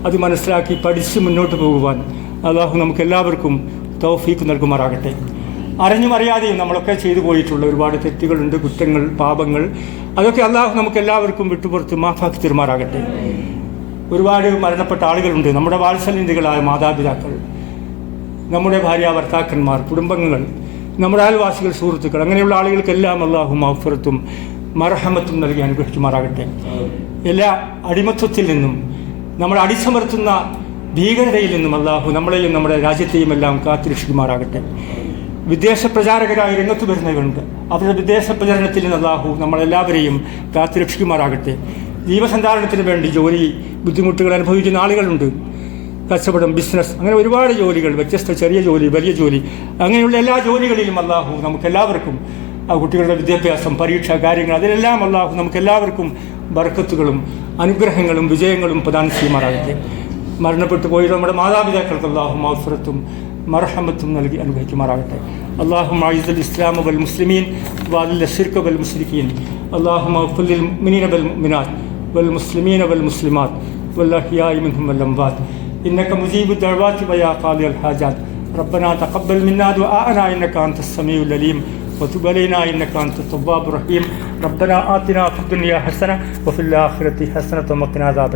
അത് മനസ്സിലാക്കി പഠിച്ച് മുന്നോട്ട് പോകുവാൻ അള്ളാഹു നമുക്കെല്ലാവർക്കും തൗഫീക്ക് നൽകുമാറാകട്ടെ. അറിഞ്ഞും അറിയാതെയും നമ്മളൊക്കെ ചെയ്തു പോയിട്ടുള്ള ഒരുപാട് തെറ്റുകളുണ്ട്, കുറ്റങ്ങൾ, പാപങ്ങൾ. അതൊക്കെ അള്ളാഹു നമുക്കെല്ലാവർക്കും വിട്ടുപുറത്ത് മാഫാക്കി തരുമാറാകട്ടെ. ഒരുപാട് മരണപ്പെട്ട ആളുകളുണ്ട്. നമ്മുടെ വാത്സല്യങ്ങളായ മാതാപിതാക്കൾ, നമ്മുടെ ഭാര്യ ഭർത്താക്കന്മാർ, കുടുംബങ്ങൾ, നമ്മുടെ അയൽവാസികൾ, സുഹൃത്തുക്കൾ, അങ്ങനെയുള്ള ആളുകൾക്കെല്ലാം അള്ളാഹു മഗ്ഫിറത്തും മർഹമത്തും നൽകി അനുഗ്രഹിക്കുമാറാകട്ടെ. എല്ലാ അടിമത്വത്തിൽ നിന്നും നമ്മളെ അടിച്ചമർത്തുന്ന ഭീകരതയിൽ നിന്നും അള്ളാഹു നമ്മളെയും നമ്മുടെ രാജ്യത്തെയും എല്ലാം കാത്തുരക്ഷിക്കുമാറാകട്ടെ. വിദേശ പ്രചാരകരായി രംഗത്ത് വരുന്നവരുണ്ട്. അവരുടെ വിദേശ പ്രചരണത്തിൽ നിന്ന് അള്ളാഹു നമ്മളെല്ലാവരെയും കാത്തുരക്ഷിക്കുമാറാകട്ടെ. ജീവസന്ധാരണത്തിന് വേണ്ടി ബുദ്ധിമുട്ടുകൾ അനുഭവിക്കുന്ന ആളുകളുണ്ട്. കച്ചവടം, ബിസിനസ്, അങ്ങനെ ഒരുപാട് ജോലികൾ, വ്യത്യസ്ത ചെറിയ ജോലി, വലിയ ജോലി, അങ്ങനെയുള്ള എല്ലാ ജോലികളിലും അള്ളാഹു നമുക്കെല്ലാവർക്കും, ആ കുട്ടികളുടെ വിദ്യാഭ്യാസം, പരീക്ഷ കാര്യങ്ങൾ, അതിലെല്ലാം അള്ളാഹു നമുക്കെല്ലാവർക്കും ബർക്കത്തുകളും അനുഗ്രഹങ്ങളും വിജയങ്ങളും പ്രദാനം ചെയ്യുമാറാകട്ടെ. മരണപ്പെട്ടു പോയി നമ്മുടെ മാതാപിതാക്കൾക്ക് അള്ളാഹു മഗ്ഫിറത്തും മർഹമത്തും നൽകി അനുഗ്രഹിക്കുമാറാകട്ടെ. അല്ലാഹുമ്മ അഇസ്സൽ ഇസ്ലാമ വൽ മുസ്ലിമീൻ വഅദില്ല ശിർക വൽ മുശ്രിക്കീൻ. അല്ലാഹുമ്മ ഗ്ഫിർ ലിൽ മുഅ്മിനീന വൽ മുഅ്മിനാത്ത് വൽ മുസ്ലിമീന വൽ മുസ്ലിമാത്ത് വൽ അഹ്യാഇ മിൻഹും വൽ അംവാത്ത് ഇന്നക മുജീബുദ് ദഅവാതി വയാ ഖാദിയൽ ഹാജാത്ത്. റബ്ബനാ തഖബ്ബൽ മിന്നാ ദുആഅനാ ഇന്നക അൻതസ് സമീഉൽ അലീം وتب علينا إنك أنت التواب الرحيم. ربنا آتنا في الدنيا حسنة وفي الآخرة حسنة وقنا عذاب